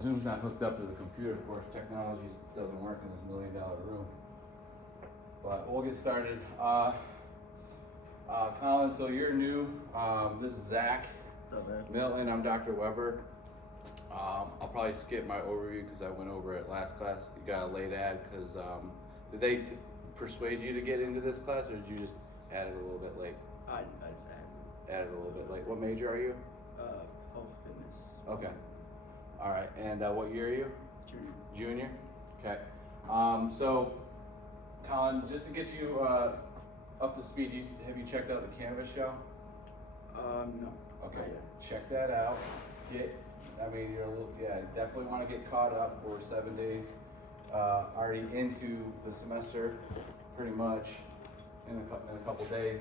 Zoom's not hooked up to the computer, of course, technology doesn't work in this $1 million room. But we'll get started. Colin, so you're new. This is Zach. What's up, man? Milton, I'm Dr. Weber. I'll probably skip my overview because I went over it last class. You got a late ad because did they persuade you to get into this class, or did you just add it a little bit late? I just Added a little bit late. What major are you? health fitness. Okay. All right. And what year are you? Junior. Junior? Okay. So, Colin, just to get you up to speed, have you checked out the Canvas show? No. Okay. Not yet. Check that out. Definitely want to get caught up. We're 7 days already into the semester, pretty much in a couple days.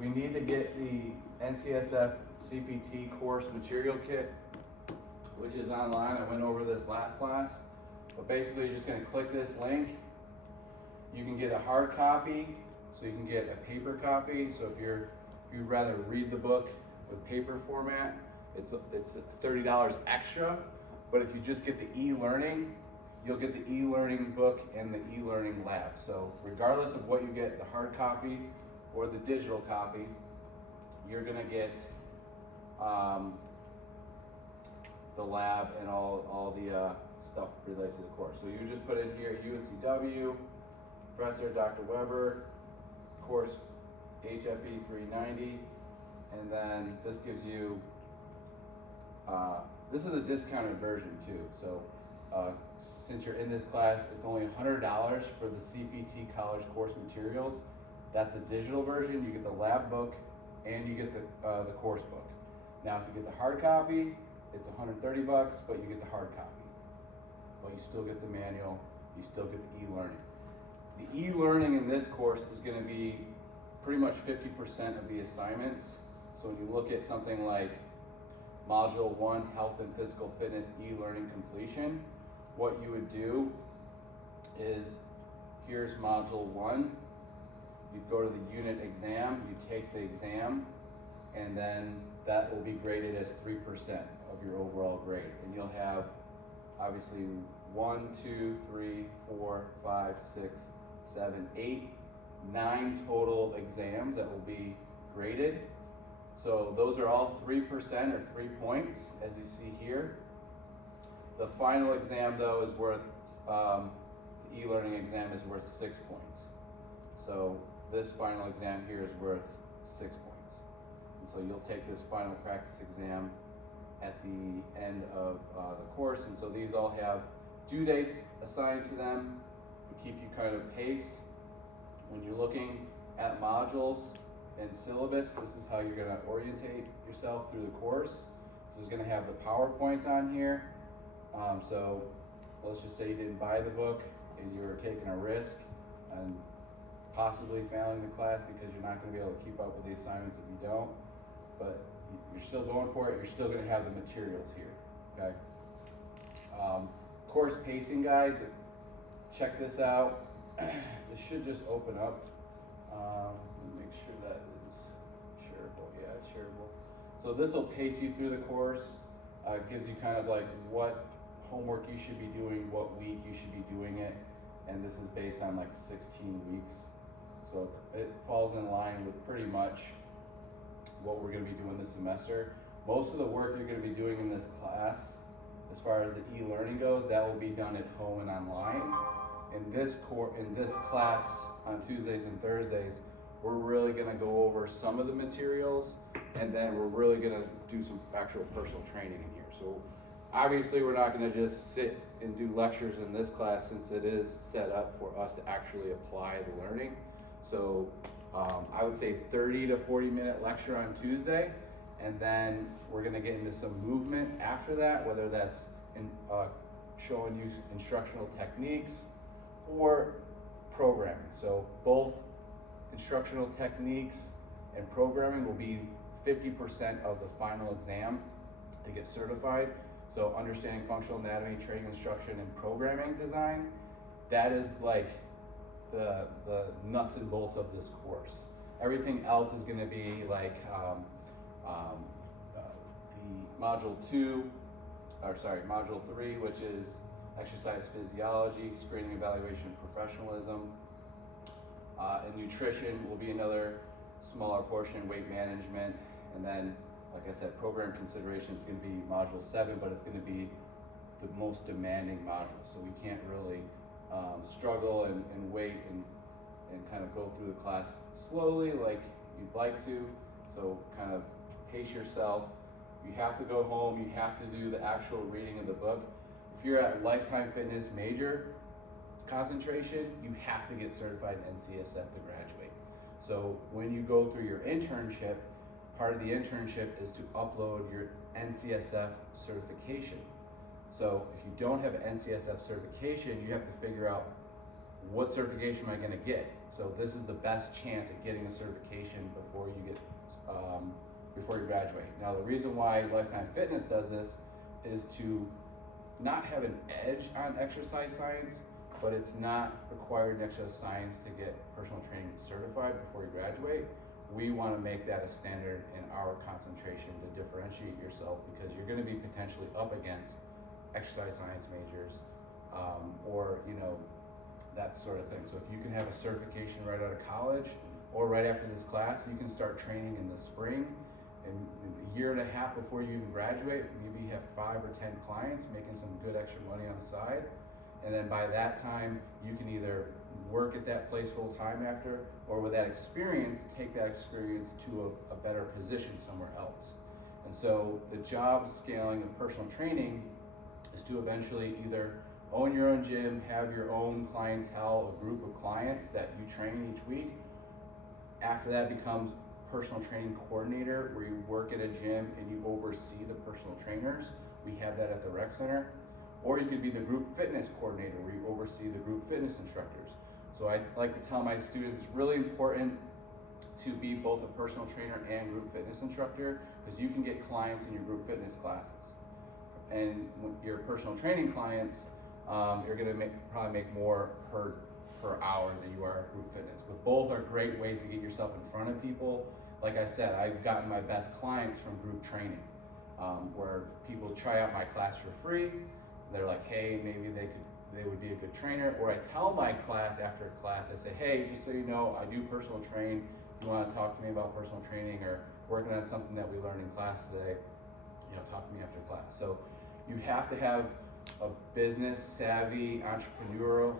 We need to get the NCSF CPT course material kit, which is online. I went over this last class, but basically you're just going to click this link. You can get a hard copy, so you can get a paper copy. So if you'd rather read the book with paper format, it's $30 extra. But if you just get the e-learning, you'll get the e-learning book and the e-learning lab. So regardless of what you get, the hard copy or the digital copy, you're gonna get the lab and all the stuff related to the course. So you just put in here UNCW, Professor Dr. Weber, course HFE 390, and then this gives you, this is a discounted version too. So since you're in this class, it's only $100 for the CPT college course materials. That's a digital version. You get the lab book and you get the course book. Now, if you get the hard copy, it's $130, but you get the hard copy. But you still get the manual, you still get the e-learning. The e-learning in this course is going to be pretty much 50% of the assignments. So when you look at something like Module 1, Health and Physical Fitness e-learning completion, what you would do is, here's Module 1. You go to the unit exam, you take the exam, and then that will be graded as 3% of your overall grade. And you'll have obviously 1, 2, 3, 4, 5, 6, 7, 8, 9 total exams that will be graded. So those are all 3% or 3 points, as you see here. The final exam though is worth, the e-learning exam is worth 6 points. So this final exam here is worth 6 points. And so you'll take this final practice exam at the end of the course. And so these all have due dates assigned to them to keep you kind of paced. When you're looking at modules and syllabus, this is how you're gonna orientate yourself through the course. So it's gonna have the PowerPoints on here. So let's just say you didn't buy the book and you're taking a risk and possibly failing the class because you're not going to be able to keep up with the assignments if you don't, but you're still going for it, you're still going to have the materials here, okay? Course pacing guide, check this out. This should just open up. Make sure that is shareable. Yeah, it's shareable. So this will pace you through the course. It gives you kind of like what homework you should be doing, what week you should be doing it, and this is based on like 16 weeks. So it falls in line with pretty much what we're going to be doing this semester. Most of the work you're going to be doing in this class, as far as the e-learning goes, that will be done at home and online. In this class on Tuesdays and Thursdays, we're really going to go over some of the materials, and then we're really going to do some actual personal training in here. So obviously we're not going to just sit and do lectures in this class, since it is set up for us to actually apply the learning. So I would say 30 to 40 minute lecture on Tuesday, and then we're going to get into some movement after that, whether that's showing you instructional techniques or programming. So both instructional techniques and programming will be 50% of the final exam to get certified. So understanding functional anatomy, training instruction, and programming design, that is like the nuts and bolts of this course. Everything else is going to be like the module 2 module 3, which is exercise physiology, screening, evaluation, and professionalism. And nutrition will be another smaller portion, weight management, and then, like I said, program consideration is going to be module 7, but it's going to be the most demanding module, so we can't really struggle and wait and kind of go through the class slowly like you'd like to. So kind of pace yourself. You have to go home, you have to do the actual reading of the book. If you're at Lifetime Fitness major concentration, you have to get certified in NCSF to graduate. So when you go through your internship, part of the internship is to upload your NCSF certification. So if you don't have an NCSF certification, you have to figure out what certification am I gonna get. So this is the best chance at getting a certification before you get, before you graduate. Now the reason why Lifetime Fitness does this is to not have an edge on exercise science, but it's not required in exercise science to get personal training certified before you graduate. We want to make that a standard in our concentration to differentiate yourself, because you're going to be potentially up against exercise science majors, or that sort of thing. So if you can have a certification right out of college or right after this class, you can start training in the spring, and a year and a half before you even graduate, maybe you have 5 or 10 clients making some good extra money on the side. And then by that time, you can either work at that place full time after, or with that experience, take that experience to a better position somewhere else. And so the job scaling of personal training is to eventually either own your own gym, have your own clientele, a group of clients that you train each week. After that becomes personal training coordinator, where you work at a gym and you oversee the personal trainers. We have that at the rec center. Or you could be the group fitness coordinator, where you oversee the group fitness instructors. So I like to tell my students it's really important to be both a personal trainer and group fitness instructor, because you can get clients in your group fitness classes. And with your personal training clients, you're gonna probably make more per hour than you are at group fitness. But both are great ways to get yourself in front of people. Like I said, I've gotten my best clients from group training, where people try out my class for free. They're like, hey, maybe they would be a good trainer. Or I tell my class after class, I say, hey, just so you know, I do personal train. If you want to talk to me about personal training or working on something that we learned in class today, talk to me after class. So you have to have a business savvy, entrepreneurial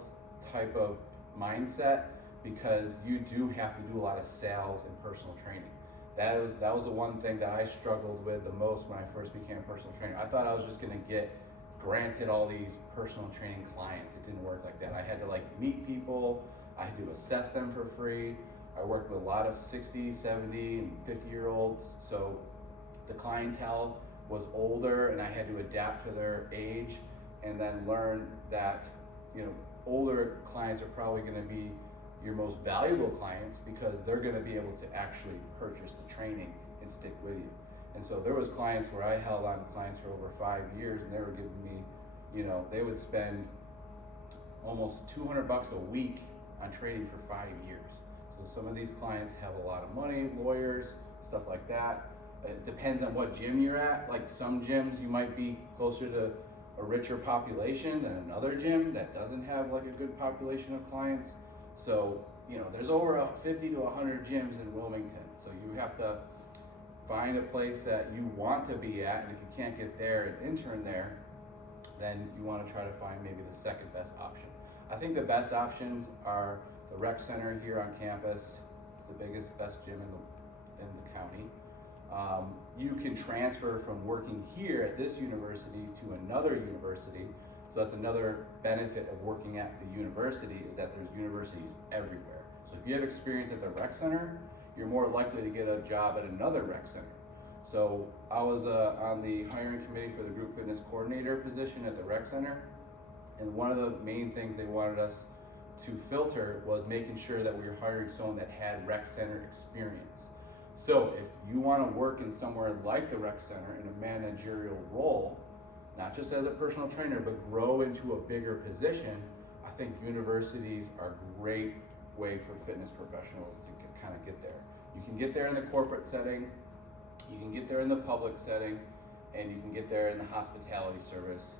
type of mindset, because you do have to do a lot of sales and personal training. That was the one thing that I struggled with the most when I first became a personal trainer. I thought I was just gonna get granted all these personal training clients. It didn't work like that. I had to meet people, I had to assess them for free. I worked with a lot of 60, 70, and 50-year-olds, so the clientele was older and I had to adapt to their age, and then learn that older clients are probably gonna be your most valuable clients, because they're gonna be able to actually purchase the training and stick with you. And so there was clients where I held on to clients for over 5 years, and they were giving me, they would spend almost $200 a week on training for 5 years. So some of these clients have a lot of money, lawyers, stuff like that. It depends on what gym you're at. Like some gyms, you might be closer to a richer population than another gym that doesn't have a good population of clients. So, there's over 50 to 100 gyms in Wilmington. So you have to find a place that you want to be at, and if you can't get there and intern there, then you want to try to find maybe the second best option. I think the best options are the rec center here on campus. It's the biggest, best gym in the county. You can transfer from working here at this university to another university. So that's another benefit of working at the university, is that there's universities everywhere. So if you have experience at the rec center, you're more likely to get a job at another rec center. So I was on the hiring committee for the group fitness coordinator position at the rec center, and one of the main things they wanted us to filter was making sure that we were hiring someone that had rec center experience. So if you want to work in somewhere like the rec center in a managerial role, not just as a personal trainer, but grow into a bigger position, I think universities are a great way for fitness professionals to kind of get there. You can get there in the corporate setting, you can get there in the public setting, and you can get there in the hospitality service.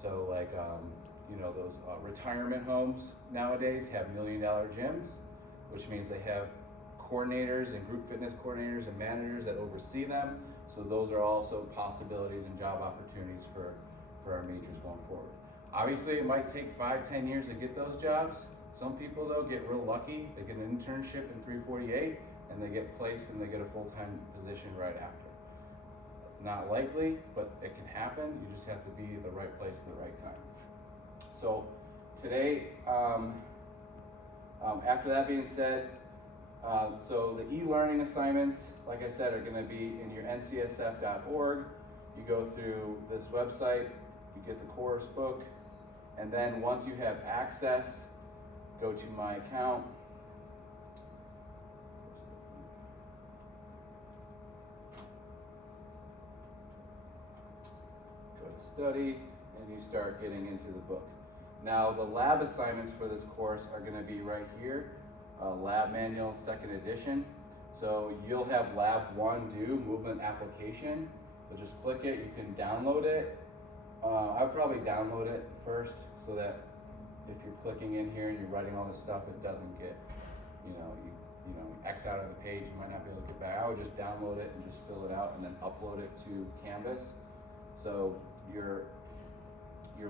So like, those retirement homes nowadays have $1 million gyms, which means they have coordinators and group fitness coordinators and managers that oversee them. So those are also possibilities and job opportunities for our majors going forward. Obviously, it might take 5-10 years to get those jobs. Some people though get real lucky. They get an internship in 348 and they get placed and they get a full-time position right after. It's not likely, but it can happen. You just have to be in the right place at the right time. So today, after that being said, so the e-learning assignments, like I said, are going to be in your ncsf.org. You go through this website, you get the course book, and then once you have access, go to my account. Go to study, and you start getting into the book. Now the lab assignments for this course are going to be right here. Lab Manual 2nd edition. So you'll have Lab 1 due, movement application. So just click it, you can download it. I'll probably download it first so that if you're clicking in here and you're writing all this stuff, it doesn't get, you X out of the page, you might not be able to get back. I would just download it and just fill it out and then upload it to Canvas. So your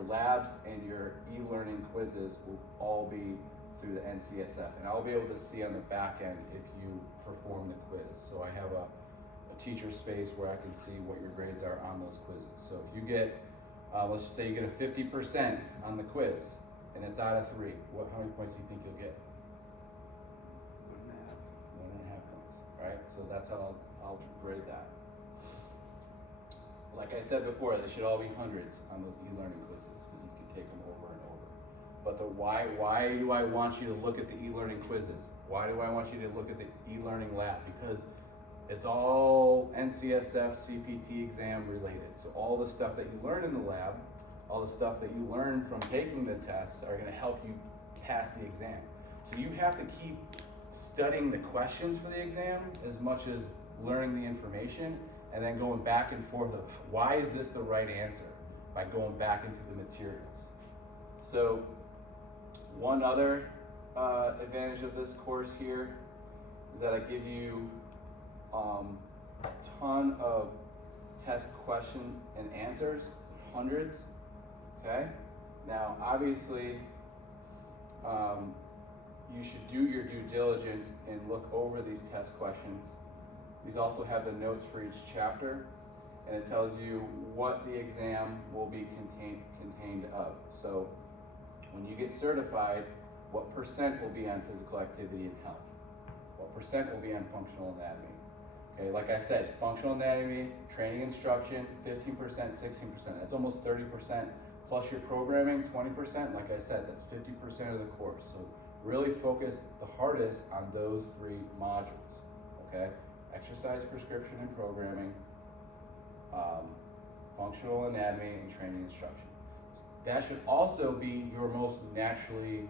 labs and your e-learning quizzes will all be through the NCSF, and I'll be able to see on the back end if you perform the quiz. So I have a teacher space where I can see what your grades are on those quizzes. So if you get, let's just say you get a 50% on the quiz, and it's out of 3, how many points do you think you'll get? 1.5 points, right? So that's how I'll grade that. Like I said before, they should all be hundreds on those e-learning quizzes because you can take them over and over. But the why do I want you to look at the e-learning quizzes? Why do I want you to look at the e-learning lab? Because it's all NCSF CPT exam related. So all the stuff that you learn in the lab, all the stuff that you learn from taking the tests are going to help you pass the exam. So you have to keep studying the questions for the exam as much as learning the information, and then going back and forth of why is this the right answer by going back into the materials. So one other advantage of this course here is that I give you a ton of test question and answers, hundreds, okay? Now, obviously, you should do your due diligence and look over these test questions. These also have the notes for each chapter, and it tells you what the exam will be contained of. So when you get certified, what % will be on physical activity and health? What % will be on functional anatomy? Okay, like I said, functional anatomy, training instruction, 15%, 16%. That's almost 30%. Plus your programming, 20%. Like I said, that's 50% of the course. So really focus the hardest on those 3 modules, okay? Exercise prescription and programming, functional anatomy, and training instruction. That should also be your most naturally,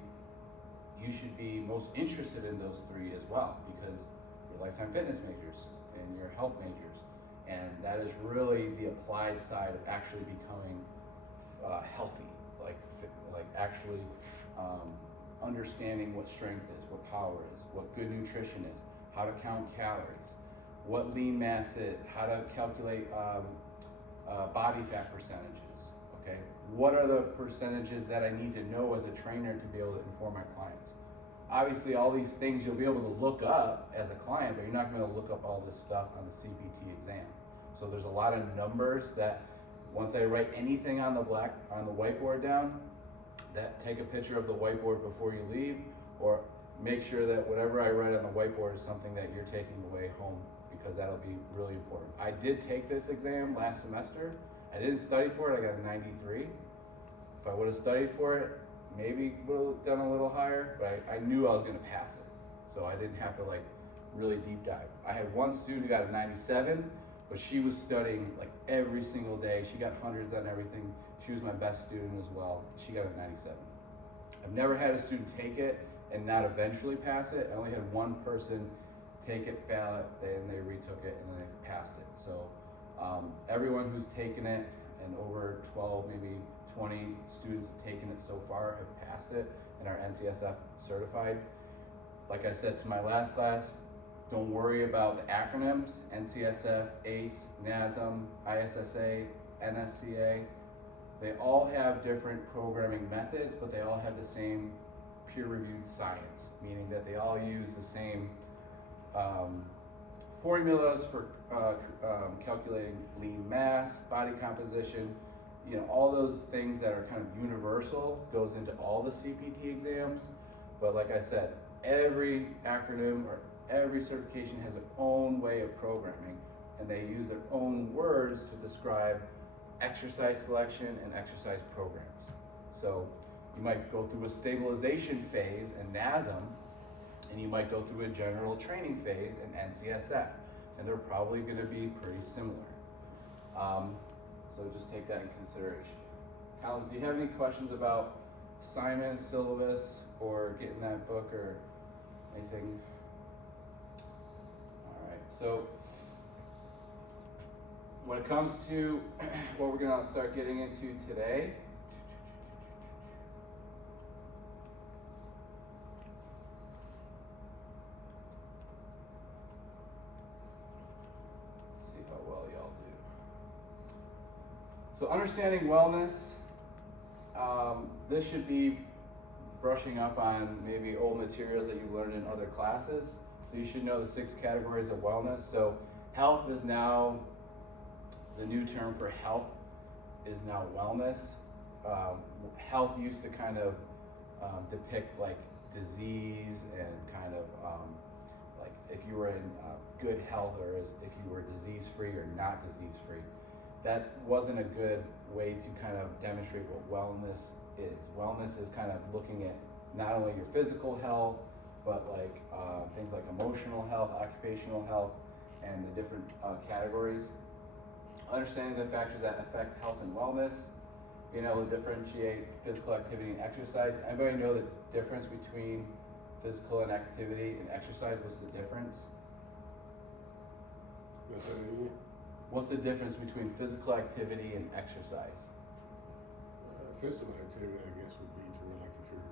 you should be most interested in those 3 as well, because your lifetime fitness majors and your health majors, and that is really the applied side of actually becoming healthy, like actually understanding what strength is, what power is, what good nutrition is, how to count calories, what lean mass is, how to calculate body fat percentages, okay? What are the percentages that I need to know as a trainer to be able to inform my clients? Obviously, all these things you'll be able to look up as a client, but you're not going to look up all this stuff on the CPT exam. So there's a lot of numbers that once I write anything on the whiteboard down, that take a picture of the whiteboard before you leave, or make sure that whatever I write on the whiteboard is something that you're taking away home, because that'll be really important. I did take this exam last semester. I didn't study for it. I got a 93. If I would have studied for it, maybe would have done a little higher, but I knew I was going to pass it. So I didn't have to really deep dive. I had one student who got a 97, but she was studying every single day. She got hundreds on everything. She was my best student as well. She got a 97. I've never had a student take it and not eventually pass it. I only had one person take it, fail it, and they retook it, and then they passed it. So Everyone who's taken it, and over 12, maybe 20 students have taken it so far, have passed it and are NCSF certified. Like I said to my last class, don't worry about the acronyms: NCSF, ACE, NASM, ISSA, NSCA. They all have different programming methods, but they all have the same peer-reviewed science, meaning that they all use the same formulas for calculating lean mass, body composition, all those things that are kind of universal goes into all the CPT exams. But like I said, every acronym or every certification has its own way of programming, and they use their own words to describe exercise selection and exercise programs. So you might go through a stabilization phase in NASM, and you might go through a general training phase in NCSF, and they're probably going to be pretty similar. So just take that in consideration. Collins, do you have any questions about assignments, syllabus, or getting that book or anything? All right, so when it comes to what we're going to start getting into today, let's see how well y'all do. So understanding wellness, this should be brushing up on maybe old materials that you've learned in other classes. So you should know the 6 categories of wellness. So health is now, the new term for health is now wellness. Health used to kind of depict like disease and kind of like if you were in good health, or as if you were disease-free or not disease-free. That wasn't a good way to kind of demonstrate what wellness is. Wellness is kind of looking at not only your physical health, but like things like emotional health, occupational health, and the different categories. Understanding the factors that affect health and wellness, being able to differentiate physical activity and exercise. Anybody know the difference between physical and activity and exercise? What's the difference? What's the difference between physical activity and exercise? Physical activity, I guess, would be to like if you're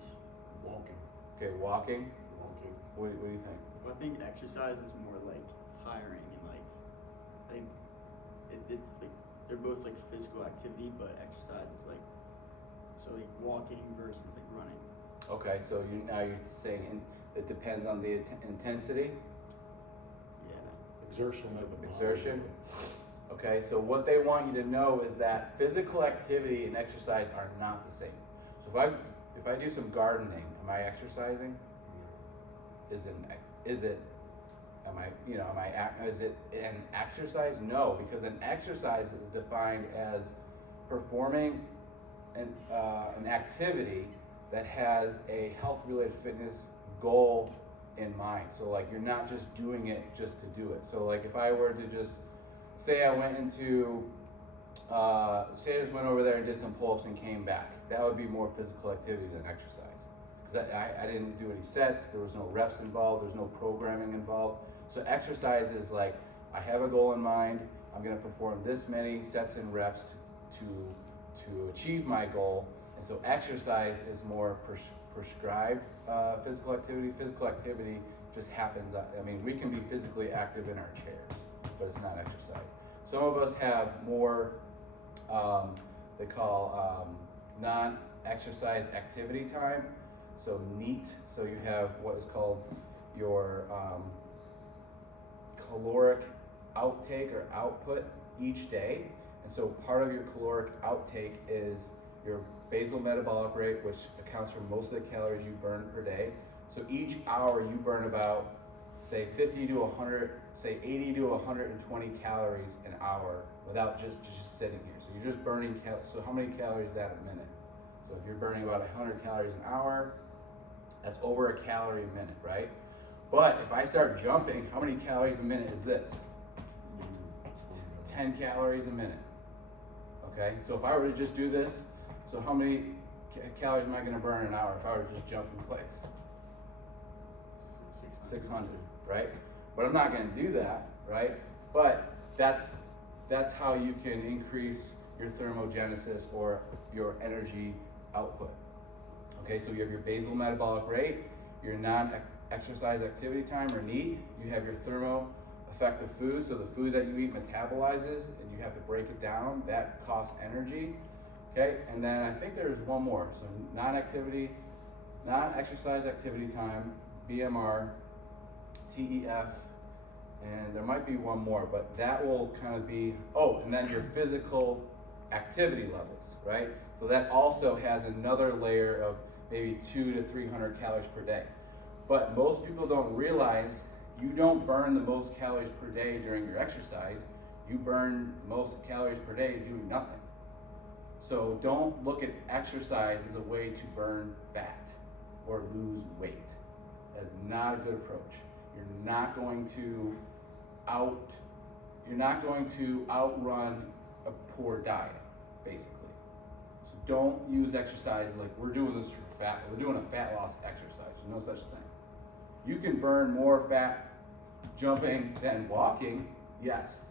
just walking. Okay, walking. Walking. What do you think? Well, I think exercise is more like tiring, and like I think it's like they're both like physical activity, but exercise is like like walking versus like running. Okay, so now you're saying it depends on the intensity. Yeah. Exertion of the body. Exertion. Okay, so what they want you to know is that physical activity and exercise are not the same. So if I do some gardening, am I exercising? Is it an exercise? No, because an exercise is defined as performing an activity that has a health-related fitness goal in mind. So like you're not just doing it just to do it. So like if I were to just say I went into, say I just went over there and did some pull-ups and came back, that would be more physical activity than exercise. Because I didn't do any sets, there was no reps involved, there's no programming involved. So exercise is like, I have a goal in mind, I'm gonna perform this many sets and reps to achieve my goal. And so exercise is more prescribed physical activity. Physical activity just happens. I mean, we can be physically active in our chairs, but it's not exercise. Some of us have more, they call non-exercise activity time, so NEAT. So you have what is called your caloric outtake or output each day. And so part of your caloric outtake is your basal metabolic rate, which accounts for most of the calories you burn per day. So each hour you burn about, say 50 to 100, say 80 to 120 calories an hour without just sitting here. So you're just burning so how many calories is that a minute? So if you're burning about 100 calories an hour, that's over a calorie a minute, right? But if I start jumping, how many calories a minute is this? 10 calories a minute. Okay, so if I were to just do this, so how many calories am I going to burn an hour if I were to just jump in place? 600, right? But I'm not going to do that, right? But that's how you can increase your thermogenesis or your energy output. Okay, so you have your basal metabolic rate, your non-exercise activity time or NEAT, you have your thermo-effective food, so the food that you eat metabolizes and you have to break it down, that costs energy. Okay, and then I think there's one more, so non-exercise activity time, BMR, TEF, and there might be one more, but that will kind of be, and then your physical activity levels, right? So that also has another layer of maybe 200 to 300 calories per day. But most people don't realize you don't burn the most calories per day during your exercise. You burn most calories per day doing nothing. So don't look at exercise as a way to burn fat or lose weight. That's not a good approach. You're not going to outrun a poor diet, basically. So don't use exercise like we're doing this for fat. We're doing a fat loss exercise. There's no such thing. You can burn more fat jumping than walking, yes.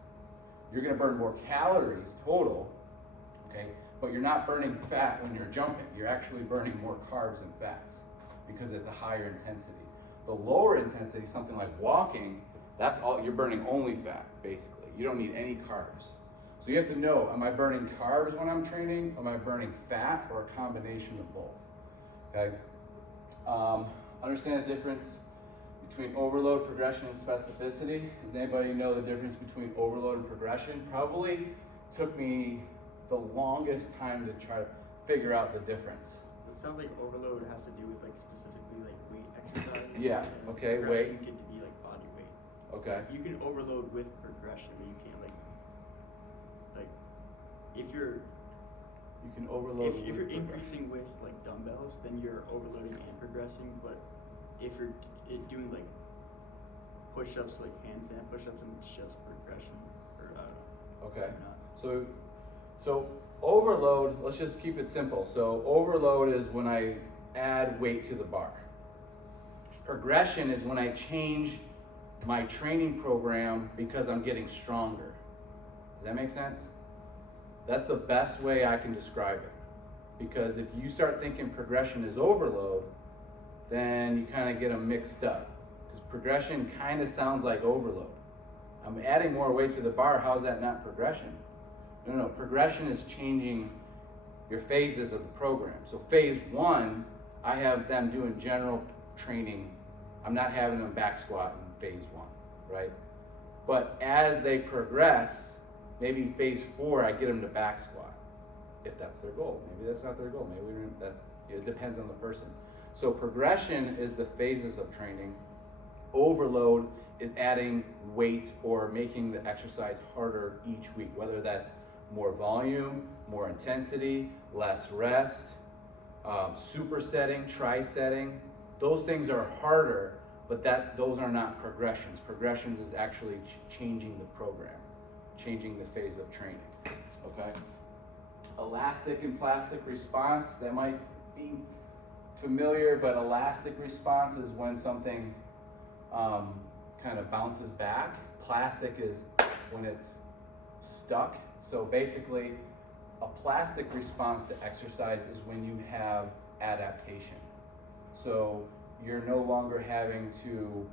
You're gonna burn more calories total, okay? But you're not burning fat when you're jumping. You're actually burning more carbs and fats because it's a higher intensity. The lower intensity, something like walking, that's all, you're burning only fat, basically. You don't need any carbs. So you have to know, am I burning carbs when I'm training? Am I burning fat or a combination of both? Okay? Understand the difference between overload, progression, and specificity. Does anybody know the difference between overload and progression? Probably took me the longest time to try to figure out the difference. It sounds like overload has to do with like specifically like weight exercise. Yeah, and okay, progression weight. can be like body weight. Okay. You can overload with progression, but you can't like if you're You can overload. if with you're progression. increasing with like dumbbells, then you're overloading and progressing. But if you're doing like push-ups, like handstand push-ups, and it's just progression, or I don't know. Okay. Not. So overload, let's just keep it simple. So overload is when I add weight to the bar. Progression is when I change my training program because I'm getting stronger. Does that make sense? That's the best way I can describe it. Because if you start thinking progression is overload, then you kind of get them mixed up. Because progression kind of sounds like overload. I'm adding more weight to the bar, how is that not progression? No, progression is changing your phases of the program. So phase 1, I have them doing general training. I'm not having them back squat in phase 1, right? But as they progress, maybe phase 4, I get them to back squat, if that's their goal. Maybe that's not their goal. Maybe it depends on the person. So progression is the phases of training. Overload is adding weight or making the exercise harder each week, whether that's more volume, more intensity, less rest, supersetting, tri-setting. Those things are harder, but those are not progressions. Progressions is actually changing the program, changing the phase of training, okay? Elastic and plastic response, that might be familiar, but elastic response is when something kind of bounces back. Plastic is when it's stuck. So basically, a plastic response to exercise is when you have adaptation. So you're no longer having to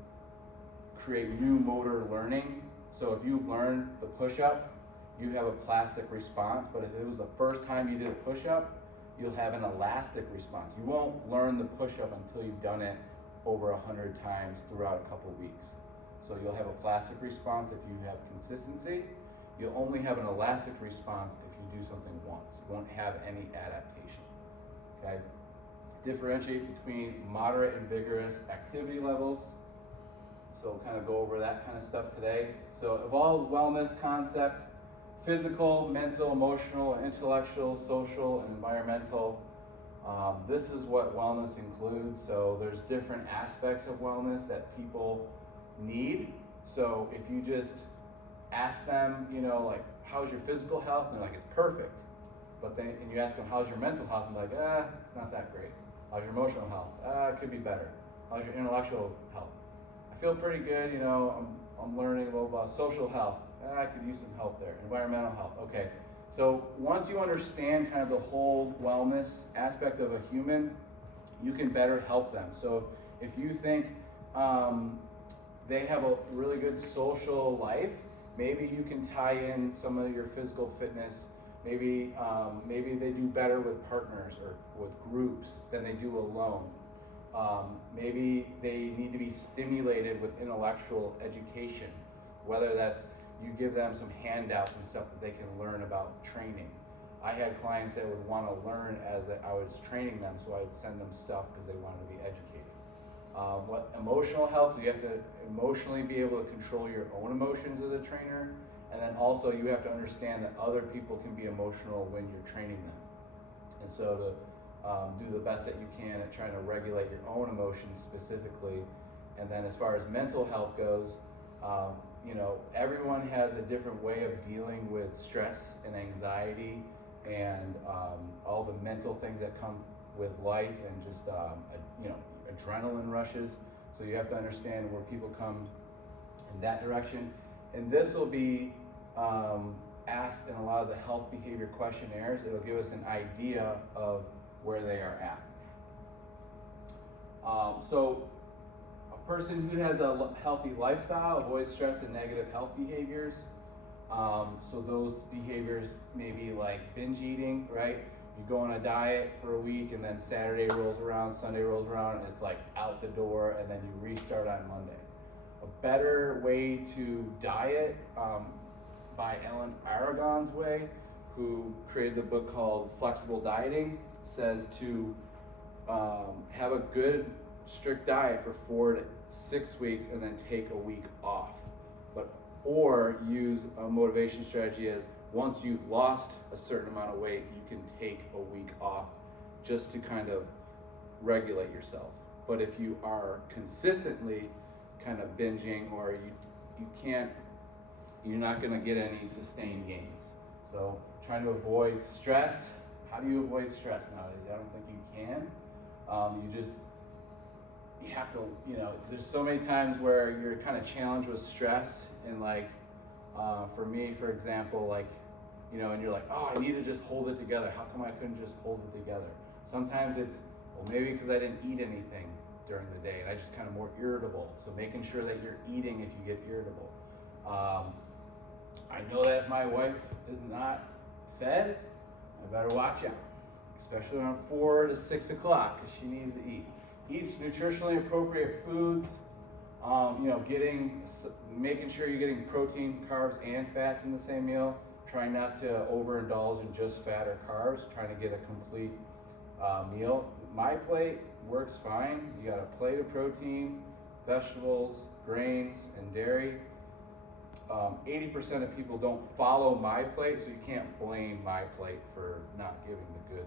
create new motor learning. So if you've learned the push-up, you have a plastic response, but if it was the first time you did a push-up, you'll have an elastic response. You won't learn the push-up until you've done it over 100 times throughout a couple weeks. So you'll have a plastic response if you have consistency. You'll only have an elastic response if you do something once. You won't have any adaptation, okay? Differentiate between moderate and vigorous activity levels. So we'll kind of go over that kind of stuff today. So evolved wellness concept, physical, mental, emotional, intellectual, social, and environmental. This is what wellness includes. So there's different aspects of wellness that people need. So if you just ask them, like, how's your physical health? And they're like, it's perfect. But then, and you ask them, how's your mental health? And they're like, it's not that great. How's your emotional health? It could be better. How's your intellectual health? I feel pretty good, I'm learning a little about social health. I could use some help there. Environmental health, okay. So once you understand kind of the whole wellness aspect of a human, you can better help them. So if you think they have a really good social life, maybe you can tie in some of your physical fitness. Maybe they do better with partners or with groups than they do alone. Maybe they need to be stimulated with intellectual education, whether that's you give them some handouts and stuff that they can learn about training. I had clients that would want to learn as I was training them, so I would send them stuff because they wanted to be educated. What emotional health, you have to emotionally be able to control your own emotions as a trainer, and then also you have to understand that other people can be emotional when you're training them. And so to do the best that you can at trying to regulate your own emotions specifically. And then as far as mental health goes, everyone has a different way of dealing with stress and anxiety and all the mental things that come with life and just adrenaline rushes. So you have to understand where people come in that direction. And this will be asked in a lot of the health behavior questionnaires. It'll give us an idea of where they are at. So a person who has a healthy lifestyle avoids stress and negative health behaviors. So those behaviors may be like binge eating, right? You go on a diet for a week and then Saturday rolls around, Sunday rolls around, and it's like out the door, and then you restart on Monday. A better way to diet, by Ellen Aragon's way, who created the book called Flexible Dieting, says to have a good strict diet for 4 to 6 weeks and then take a week off. Or use a motivation strategy as once you've lost a certain amount of weight, you can take a week off just to kind of regulate yourself. But if you are consistently kind of binging, or you're not gonna get any sustained gains. So trying to avoid stress. How do you avoid stress nowadays? I don't think you can. You have to, there's so many times where you're kind of challenged with stress, and for me, for example, and you're like, oh, I need to just hold it together. How come I couldn't just hold it together? Sometimes it's, well, maybe because I didn't eat anything during the day and I just kind of more irritable. So making sure that you're eating if you get irritable. I know that if my wife is not fed, I better watch out, especially around 4 to 6 o'clock, because she needs to eat. Eats nutritionally appropriate foods, making sure you're getting protein, carbs, and fats in the same meal. Trying not to overindulge in just fat or carbs, trying to get a complete meal. My plate works fine. You got a plate of protein, vegetables, grains, and dairy. 80% of people don't follow my plate, so you can't blame my plate for not giving the good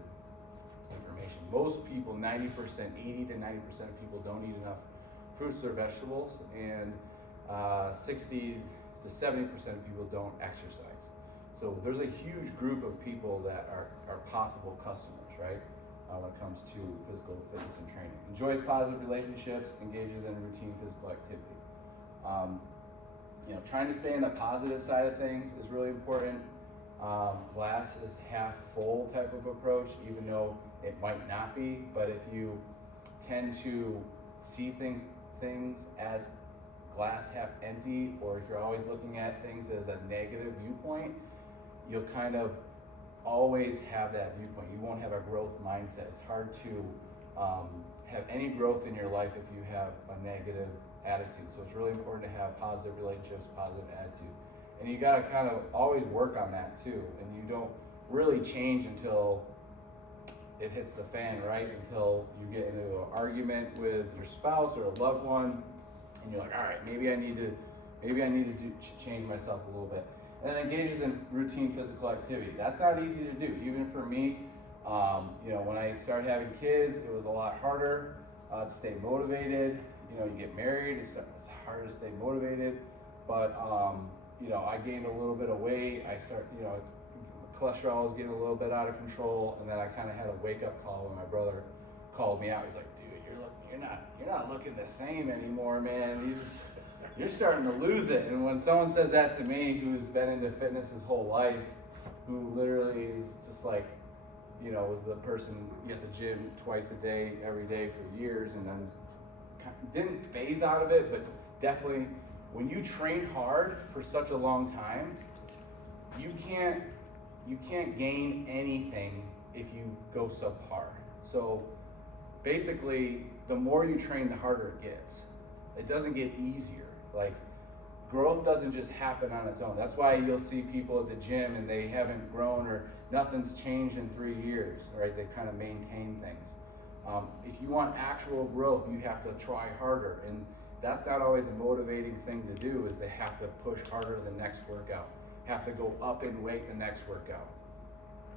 information. Most people, 80 to 90% of people don't eat enough fruits or vegetables, and 60 to 70% of people don't exercise. So there's a huge group of people that are possible customers, right? When it comes to physical fitness and training. Enjoys positive relationships, engages in routine physical activity. Trying to stay in the positive side of things is really important. Glass is half full type of approach, even though it might not be. But if you tend to see things as glass half empty, or if you're always looking at things as a negative viewpoint, you'll kind of always have that viewpoint. You won't have a growth mindset. It's hard to have any growth in your life if you have a negative attitude. So it's really important to have positive relationships, positive attitude. And you gotta kind of always work on that too. And you don't really change until it hits the fan, right? Until you get into an argument with your spouse or a loved one, and you're like, all right, maybe I need to change myself a little bit. And then engages in routine physical activity. That's not easy to do, even for me. When I started having kids, it was a lot harder to stay motivated. You get married, it's hard to stay motivated. But I gained a little bit of weight. Cholesterol was getting a little bit out of control, and then I kind of had a wake-up call when my brother called me out. He's like, "Dude, you're not looking the same anymore, man. you're starting to lose it. And when someone says that to me, who's been into fitness his whole life, who literally is just like, you know, was the person at the gym twice a day, every day for years, and then didn't phase out of it, but definitely when you train hard for such a long time, you can't gain anything if you go subpar. So basically, the more you train, the harder it gets. It doesn't get easier. Like, growth doesn't just happen on its own. That's why you'll see people at the gym and they haven't grown or nothing's changed in 3 years, right? They kind of maintain things. If you want actual growth, you have to try harder. And that's not always a motivating thing to do, is they have to push harder the next workout, have to go up in weight the next workout,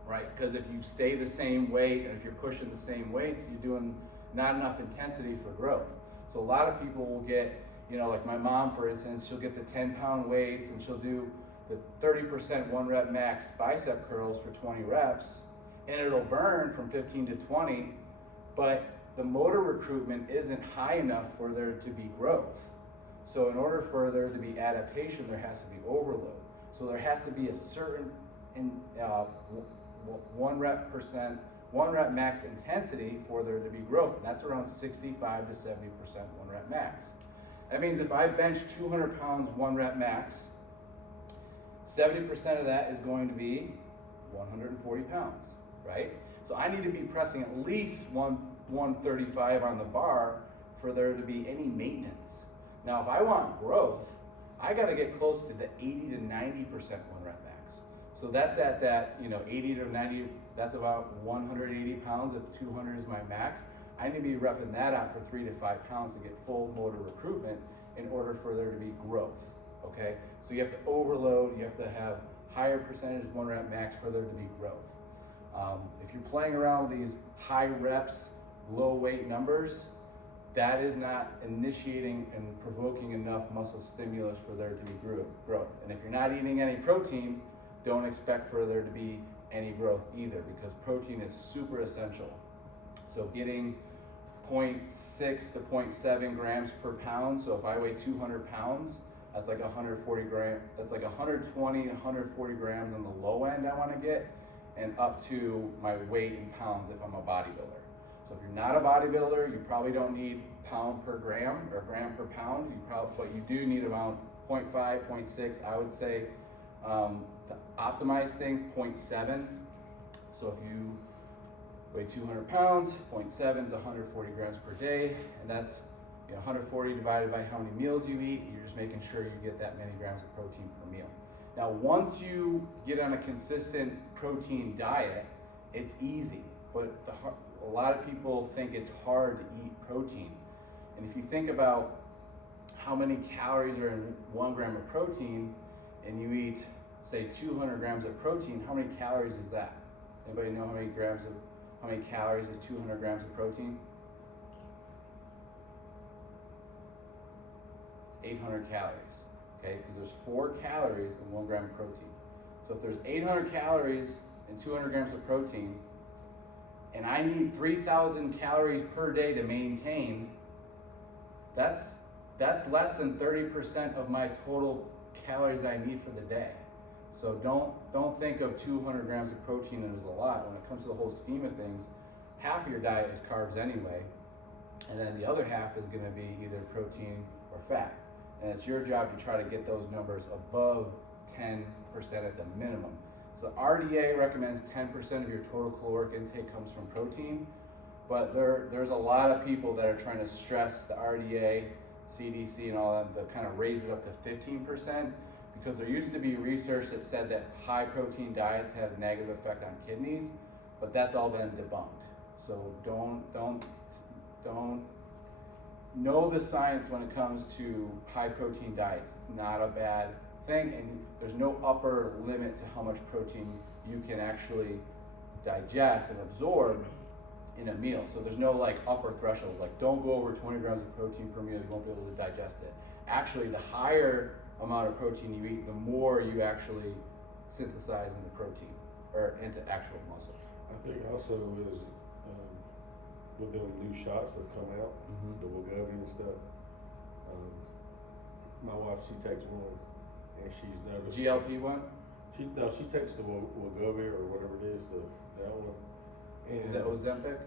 right? Because if you stay the same weight and if you're pushing the same weights, you're doing not enough intensity for growth. So a lot of people will get, you know, like my mom, for instance, she'll get the 10-pound weights and she'll do the 30% 1 rep max bicep curls for 20 reps, and it'll burn from 15 to 20, but the motor recruitment isn't high enough for there to be growth. So in order for there to be adaptation, there has to be overload. So there has to be a certain 1 rep max intensity for there to be growth. And that's around 65 to 70% 1 rep max. That means if I bench 200 pounds 1 rep max, 70% of that is going to be 140 pounds, right? So I need to be pressing at least 135 on the bar for there to be any maintenance. Now, if I want growth, I got to get close to the 80 to 90% 1 rep max. So that's at that, 80 to 90, that's about 180 pounds if 200 is my max. I need to be repping that out for 3 to 5 pounds to get full motor recruitment in order for there to be growth, okay? So you have to overload, you have to have higher percentage 1 rep max for there to be growth. If you're playing around with these high reps, low weight numbers, that is not initiating and provoking enough muscle stimulus for there to be growth. And if you're not eating any protein, don't expect for there to be any growth either, because protein is super essential. So getting 0.6 to 0.7 grams per pound. So if I weigh 200 pounds, that's like 140 grams. That's like 120 to 140 grams on the low end I want to get, and up to my weight in pounds if I'm a bodybuilder. So if you're not a bodybuilder, you probably don't need pound per gram or gram per pound. But you do need around 0.5, 0.6. I would say to optimize things, 0.7. So if you weigh 200 pounds, 0.7 is 140 grams per day, and that's 140 divided by how many meals you eat. You're just making sure you get that many grams of protein per meal. Now, once you get on a consistent protein diet, it's easy, but a lot of people think it's hard to eat protein. And if you think about how many calories are in 1 gram of protein, and you eat, say, 200 grams of protein, how many calories is that? Anybody know how many calories is 200 grams of protein? It's 800 calories, okay? Because there's 4 calories in 1 gram of protein. So if there's 800 calories in 200 grams of protein, and I need 3,000 calories per day to maintain, that's less than 30% of my total calories I need for the day. So don't think of 200 grams of protein as a lot. When it comes to the whole scheme of things, half of your diet is carbs anyway, and then the other half is going to be either protein or fat. And it's your job to try to get those numbers above 10% at the minimum. So RDA recommends 10% of your total caloric intake comes from protein, but there's a lot of people that are trying to stress the RDA, CDC, and all that to kind of raise it up to 15%, because there used to be research that said that high protein diets have a negative effect on kidneys, but that's all been debunked. So don't know the science when it comes to high protein diets. It's not a bad thing, and there's no upper limit to how much protein you can actually digest and absorb in a meal. So there's no like upper threshold, like don't go over 20 grams of protein per meal, you won't be able to digest it. Actually, the higher amount of protein you eat, the more you actually synthesize into protein or into actual muscle. I think also is with them new shots that come out, the Wegovy and stuff, my wife, she takes one, and she's noticed. GLP-1? She takes the Wegovy or whatever it is, that one. And Is that Ozempic?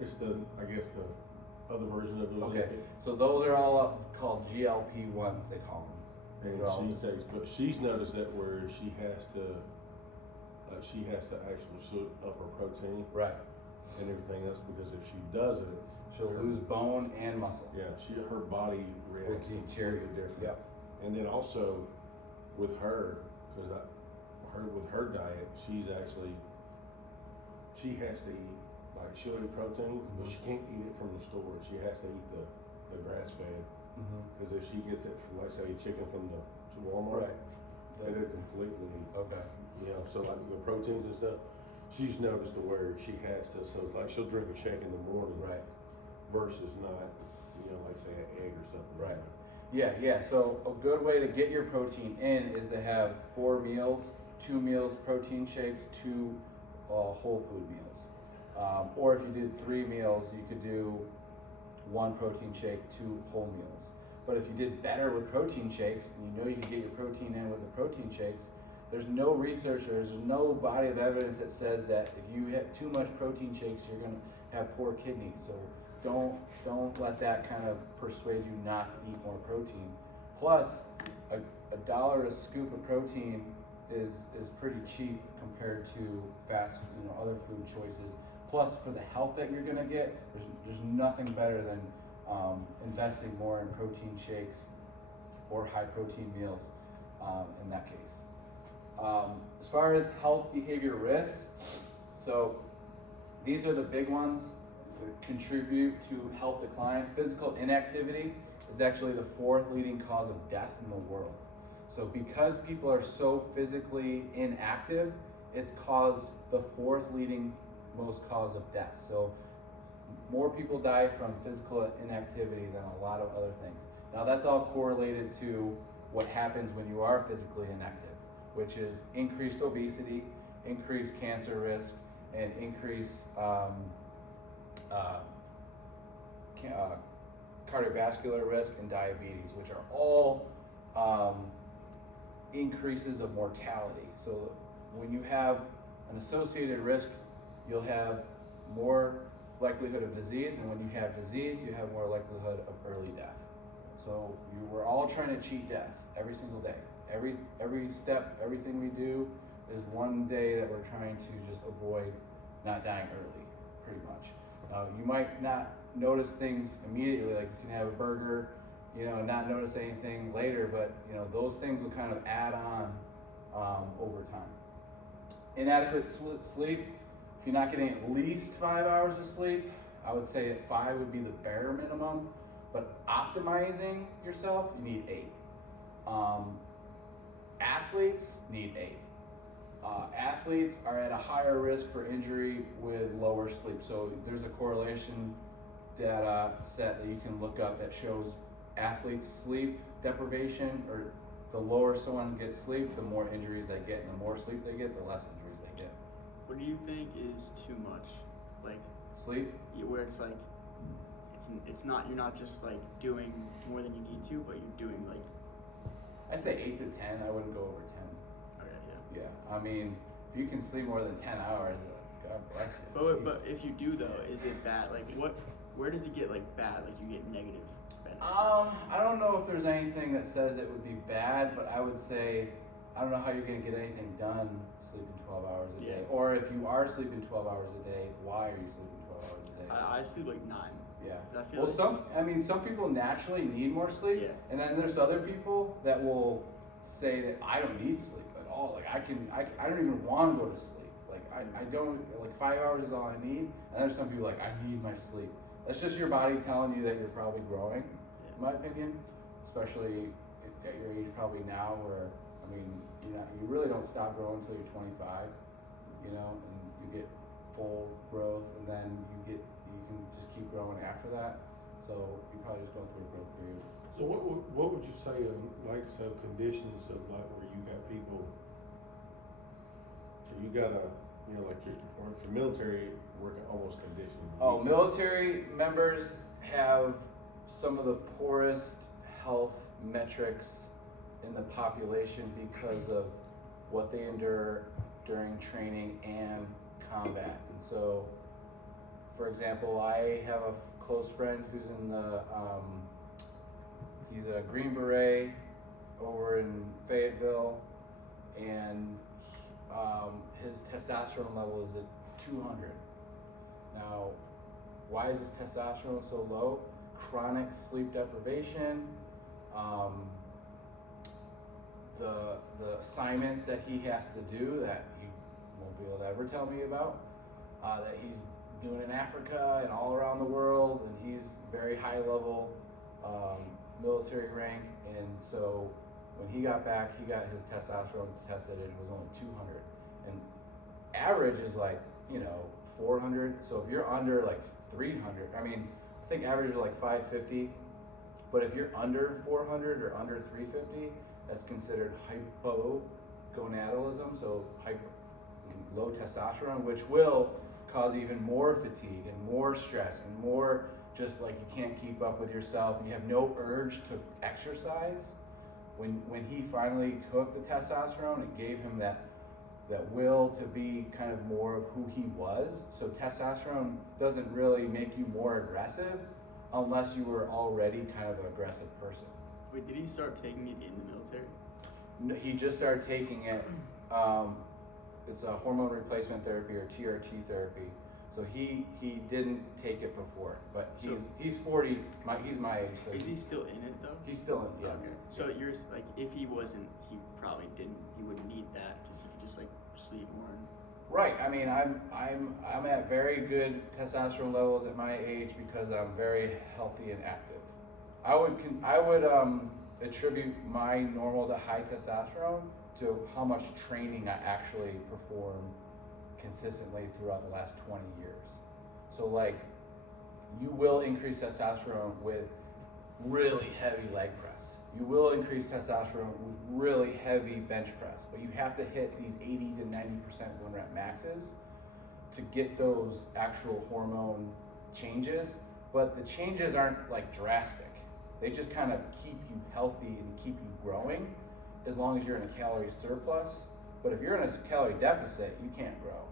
it's I guess the other version of Ozempic. Okay, so those are all called GLP-1s, they call them. And They're all she the same. takes, but she's noticed that where she has to actually shoot up her protein Right. and everything else, because if she doesn't, She'll lose bone and muscle. yeah, her body reacts Will completely deteriorate. different. Yep. And then also with her, because with her diet, she has to eat, like, she'll eat protein, but she can't eat it from the store. She has to eat the grass fed, Mm-hmm. because if she gets it from, like, say, chicken from the Walmart, Right. then it completely, Okay. so like the proteins and stuff, she's noticed to where she has to, so it's like she'll drink a shake in the morning Right. versus not, like, say, an egg or something. Right. Yeah. So a good way to get your protein in is to have 4 meals, 2 meals protein shakes, 2 whole food meals. Or if you did 3 meals, you could do 1 protein shake, 2 whole meals. But if you did better with protein shakes, and you know you can get your protein in with the protein shakes, there's no research, there's no body of evidence that says that if you have too much protein shakes, you're gonna have poor kidneys. So don't let that kind of persuade you not to eat more protein. Plus, $1 a scoop of protein is pretty cheap compared to fast, other food choices. Plus, for the health that you're gonna get, there's nothing better than investing more in protein shakes or high protein meals in that case. As far as health behavior risks, so these are the big ones that contribute to health decline. Physical inactivity is actually the 4th leading cause of death in the world. So because people are so physically inactive, it's caused the 4th leading most cause of death. So more people die from physical inactivity than a lot of other things. Now that's all correlated to what happens when you are physically inactive, which is increased obesity, increased cancer risk, and increased cardiovascular risk and diabetes, which are all increases of mortality. So when you have an associated risk, you'll have more likelihood of disease, and when you have disease, you have more likelihood of early death. So we're all trying to cheat death every single day. Every step, everything we do is one day that we're trying to just avoid not dying early, pretty much. You might not notice things immediately, like you can have a burger, and not notice anything later, but those things will kind of add on over time. Inadequate sleep. If you're not getting at least 5 hours of sleep, I would say that 5 would be the bare minimum, but optimizing yourself, you need 8. Athletes need 8. Athletes are at a higher risk for injury with lower sleep. So there's a correlation data set that you can look up that shows athletes' sleep deprivation, or the lower someone gets sleep, the more injuries they get, and the more sleep they get, the less injuries they get. What do you think is too much? Like, Sleep? where it's like, it's not, you're not just like doing more than you need to, but you're doing like, I'd say 8 to 10. I wouldn't go over 10. okay, yeah. Yeah, I mean, if you can sleep more than 10 hours, God bless you. But if you do though, is it bad? Like where does it get like bad? Like you get negative benefits? I don't know if there's anything that says it would be bad, but I would say, I don't know how you're gonna get anything done sleeping 12 hours a day. Yeah. Or if you are sleeping 12 hours a day, why are you sleeping 12 hours a day? I sleep like 9. Yeah. I feel like some people naturally need more sleep, Yeah. and then there's other people that will say that I don't need sleep at all. Like I don't even want to go to sleep. Like I don't, like 5 hours is all I need. And there's some people like, I need my sleep. That's just your body telling you that you're probably growing, in my opinion. Especially at your age probably now, where you really don't stop growing until you're 25, and you get full growth, and then you can just keep growing after that. So you're probably just going through a growth period. So what would you say like some conditions of like where you got people, so you got like or for military working almost conditions? Oh, military members have some of the poorest health metrics in the population because of what they endure during training and combat. And so, for example, I have a close friend who's in the, he's a Green Beret over in Fayetteville, and his testosterone level is at 200. Now, why is his testosterone so low? Chronic sleep deprivation, the assignments that he has to do that he won't be able to ever tell me about, that he's doing in Africa and all around the world, and he's very high level military rank, and so when he got back, he got his testosterone tested and it was only 200, and average is like 400. So if you're under like 300, I mean, I think average is like 550, but if you're under 400 or under 350, that's considered hypogonadism, so low testosterone, which will cause even more fatigue and more stress and more just like you can't keep up with yourself. You have no urge to exercise. When he finally took the testosterone, it gave him that will to be kind of more of who he was. So testosterone doesn't really make you more aggressive unless you were already kind of an aggressive person. Wait, did he start taking it in the military? No, he just started taking it. It's a hormone replacement therapy or TRT therapy. So he didn't take it before, but he's 40. He's my age. So is he still in it though? He's still in. Yeah. Okay. So you're like, if he wasn't, he probably didn't. He wouldn't need that because he could just like sleep more. Right. I mean, I'm at very good testosterone levels at my age because I'm very healthy and active. I would attribute my normal to high testosterone to how much training I actually perform consistently throughout the last 20 years. So like, you will increase testosterone with really heavy leg press. You will increase testosterone with really heavy bench press, but you have to hit these 80 to 90% 1 rep maxes to get those actual hormone changes. But the changes aren't like drastic. They just kind of keep you healthy and keep you growing as long as you're in a calorie surplus. But if you're in a calorie deficit, you can't grow.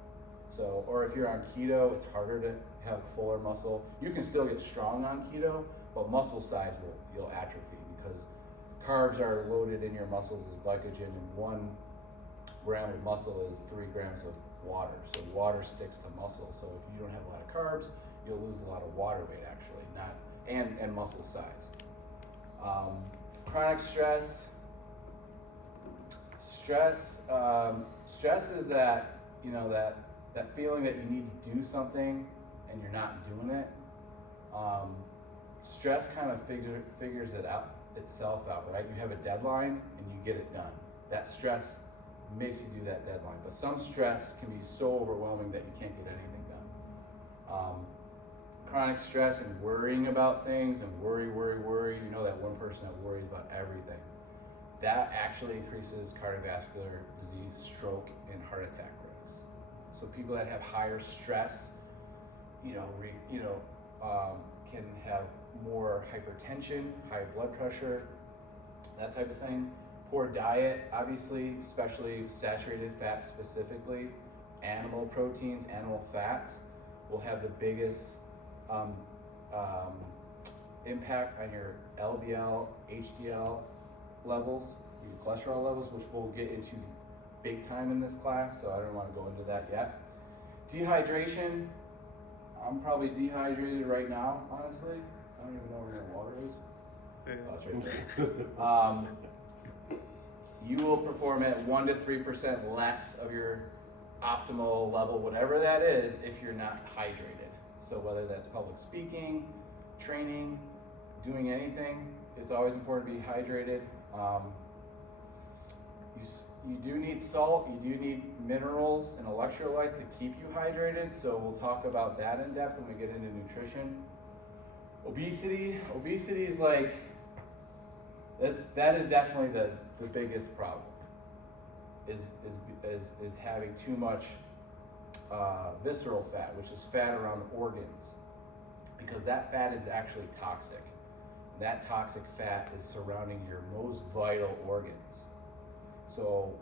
So, or if you're on keto, it's harder to have fuller muscle. You can still get strong on keto, but muscle size you'll atrophy because carbs are loaded in your muscles as glycogen, and 1 gram of muscle is 3 grams of water. So water sticks to muscle. So if you don't have a lot of carbs, you'll lose a lot of water weight actually, and muscle size. Chronic stress. Stress is that that feeling that you need to do something and you're not doing it. Stress kind of figures itself out, right? You have a deadline and you get it done. That stress makes you do that deadline. But some stress can be so overwhelming that you can't get anything done. Chronic stress and worrying about things and worry. You know that one person that worries about everything. That actually increases cardiovascular disease, stroke, and heart attack risks. So people that have higher stress, can have more hypertension, high blood pressure, that type of thing. Poor diet, obviously, especially saturated fats specifically, animal proteins, animal fats will have the biggest impact on your LDL, HDL levels, your cholesterol levels, which we'll get into big time in this class, so I don't want to go into that yet. Dehydration, I'm probably dehydrated right now, honestly. I don't even know where my water is. Oh, it's right there. You will perform at 1 to 3% less of your optimal level, whatever that is, if you're not hydrated. So whether that's public speaking, training, doing anything, it's always important to be hydrated. You do need salt, you do need minerals and electrolytes to keep you hydrated, so we'll talk about that in depth when we get into nutrition. Obesity is like, that is definitely the biggest problem, is having too much visceral fat, which is fat around the organs, because that fat is actually toxic. That toxic fat is surrounding your most vital organs. So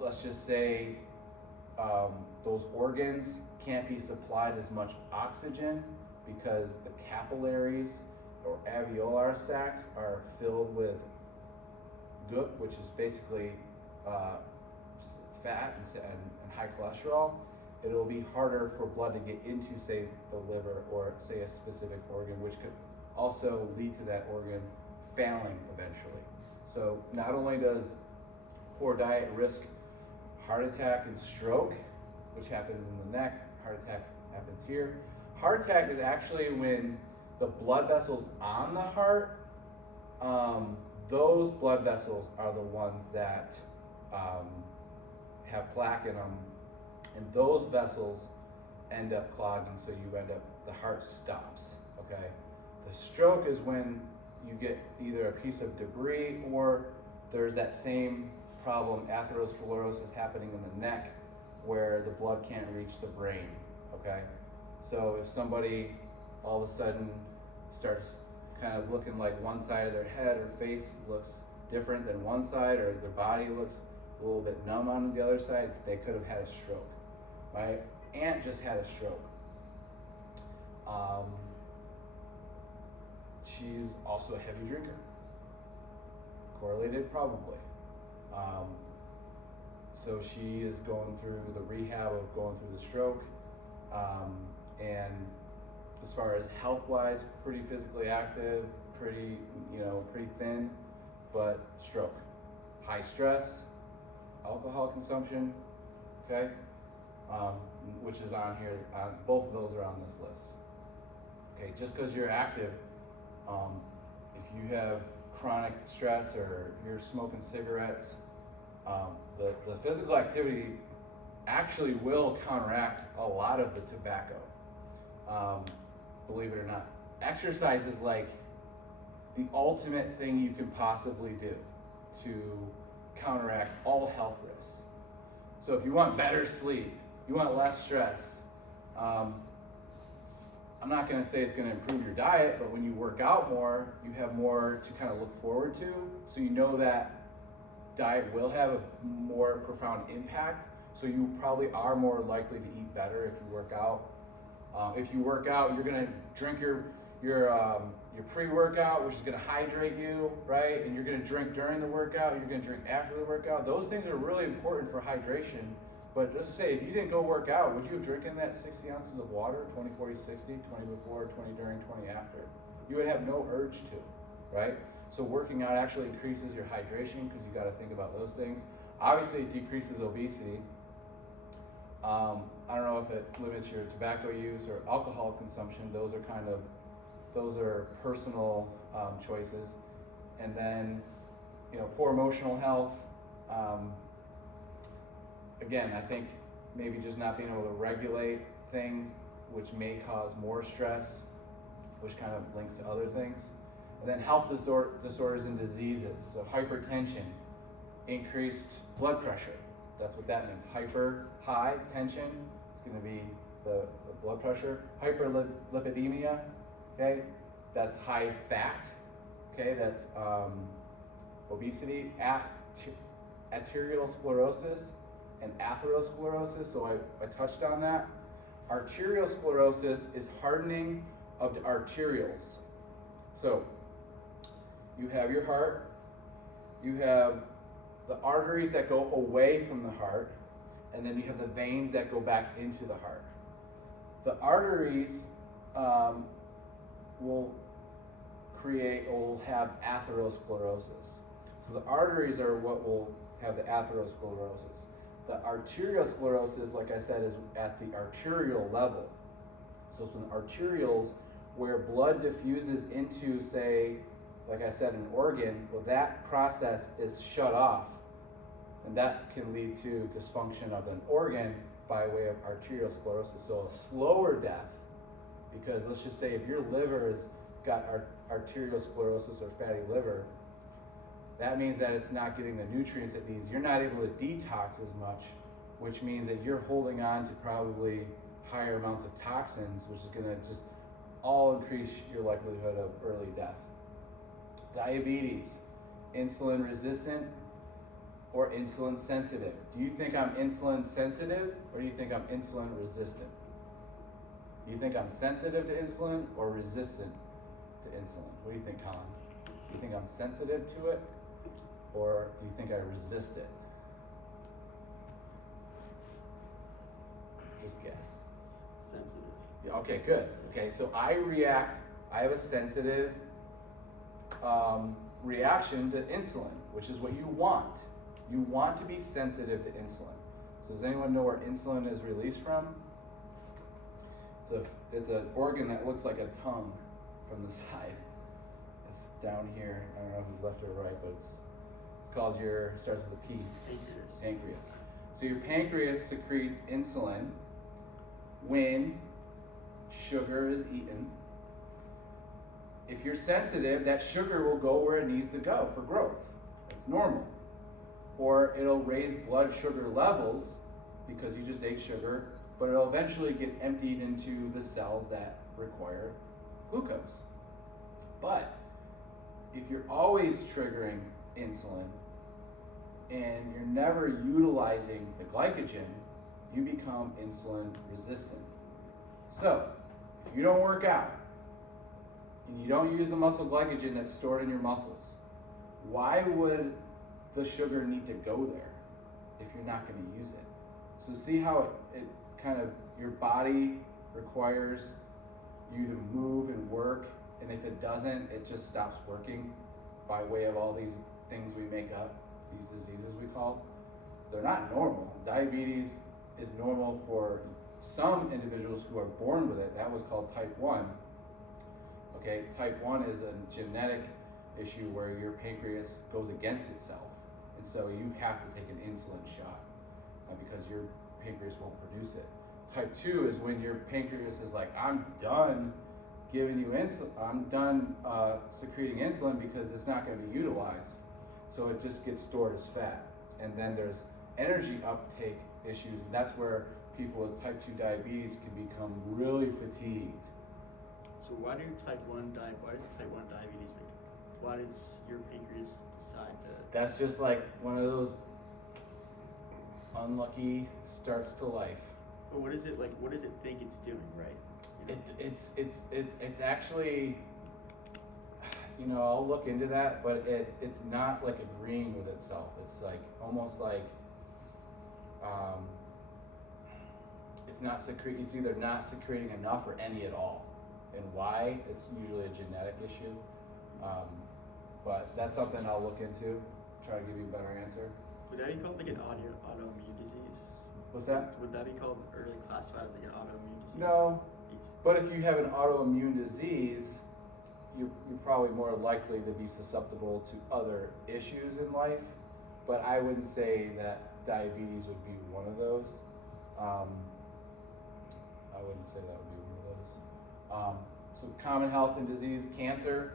let's just say those organs can't be supplied as much oxygen because the capillaries or alveolar sacs are filled with gout, which is basically fat and high cholesterol. It'll be harder for blood to get into, say, the liver or, say, a specific organ, which could also lead to that organ failing eventually. So not only does poor diet risk heart attack and stroke, which happens in the neck, heart attack happens here. Heart attack is actually when the blood vessels on the heart, those blood vessels are the ones that have plaque in them, and those vessels end up clogging, so the heart stops, okay? The stroke is when you get either a piece of debris or there's that same problem, atherosclerosis, happening in the neck where the blood can't reach the brain, okay? So if somebody all of a sudden starts kind of looking like one side of their head or face looks different than one side, or their body looks a little bit numb on the other side, they could have had a stroke. My aunt just had a stroke. She's also a heavy drinker. Correlated, probably. So she is going through the rehab of going through the stroke. And as far as health-wise, pretty physically active, pretty thin, but stroke. High stress, alcohol consumption, okay? Which is on here, both of those are on this list. Okay, just because you're active, if you have chronic stress or if you're smoking cigarettes, the physical activity actually will counteract a lot of the tobacco. Believe it or not. Exercise is like the ultimate thing you can possibly do to counteract all health risks. So if you want better sleep, you want less stress, I'm not going to say it's going to improve your diet, but when you work out more, you have more to kind of look forward to. So you know that diet will have a more profound impact. So you probably are more likely to eat better if you work out. If you work out, you're going to drink your pre-workout, which is going to hydrate you, right? And you're going to drink during the workout. You're going to drink after the workout. Those things are really important for hydration. But let's say if you didn't go work out, would you have drinking that 60 ounces of water, 20, 40, 60, 20 before, 20 during, 20 after? You would have no urge to, right? So working out actually increases your hydration because you got to think about those things. Obviously, it decreases obesity. I don't know if it limits your tobacco use or alcohol consumption. Those are personal choices. And then, poor emotional health. Again, I think maybe just not being able to regulate things, which may cause more stress, which kind of links to other things. And then health disorders and diseases. So hypertension, increased blood pressure. That's what that means. High tension is going to be the blood pressure. Hyperlipidemia, okay, that's high fat. Okay, that's obesity. Arteriosclerosis and atherosclerosis, so I touched on that. Arteriosclerosis is hardening of the arterioles. So you have your heart, you have the arteries that go away from the heart, and then you have the veins that go back into the heart. The arteries will have atherosclerosis. So the arteries are what will have the atherosclerosis. The arteriosclerosis, like I said, is at the arterial level. So it's when the arterioles, where blood diffuses into, say, like I said, an organ, well, that process is shut off. And that can lead to dysfunction of an organ by way of arteriosclerosis. So a slower death, because let's just say if your liver has got arteriosclerosis or fatty liver, that means that it's not getting the nutrients it needs. You're not able to detox as much, which means that you're holding on to probably higher amounts of toxins, which is going to just all increase your likelihood of early death. Diabetes, insulin resistant or insulin sensitive. Do you think I'm insulin sensitive or do you think I'm insulin resistant? Do you think I'm sensitive to insulin or resistant to insulin? What do you think, Colin? Do you think I'm sensitive to it or do you think I resist it? Just guess. Sensitive. Yeah, okay, good. Okay, so I have a sensitive reaction to insulin, which is what you want. You want to be sensitive to insulin. So does anyone know where insulin is released from? It's an organ that looks like a tongue from the side. It's down here. I don't know if it's left or right, but it's called starts with a P. Pancreas. Pancreas. So your pancreas secretes insulin when sugar is eaten. If you're sensitive, that sugar will go where it needs to go for growth. That's normal. Or it'll raise blood sugar levels because you just ate sugar, but it'll eventually get emptied into the cells that require glucose. But if you're always triggering insulin and you're never utilizing the glycogen, you become insulin resistant. So, if you don't work out and you don't use the muscle glycogen that's stored in your muscles, why would the sugar need to go there if you're not going to use it? So see how it kind of, your body requires you to move and work, and if it doesn't, it just stops working by way of all these things we make up, these diseases we call. They're not normal. Diabetes is normal for some individuals who are born with it. That was called type 1. Okay, type 1 is a genetic issue where your pancreas goes against itself. And so you have to take an insulin shot because your pancreas won't produce it. Type 2 is when your pancreas is like, I'm done giving you insulin, I'm done secreting insulin because it's not going to be utilized. So it just gets stored as fat. And then there's energy uptake issues, and that's where people with type 2 diabetes can become really fatigued. So why does type 1 diabetes, why does your pancreas decide to? That's just like one of those unlucky starts to life. But what is it like? What does it think it's doing, right? You know? It's actually, I'll look into that, but it's not like agreeing with itself. It's like almost like it's either not secreting enough or any at all. And why? It's usually a genetic issue. But that's something I'll look into, try to give you a better answer. Would that be called like an autoimmune disease? What's that? Would that be called early classified as like an autoimmune disease? No, but if you have an autoimmune disease, you're probably more likely to be susceptible to other issues in life. But I wouldn't say that diabetes would be one of those. I wouldn't say that would be one of those. So common health and disease, cancer.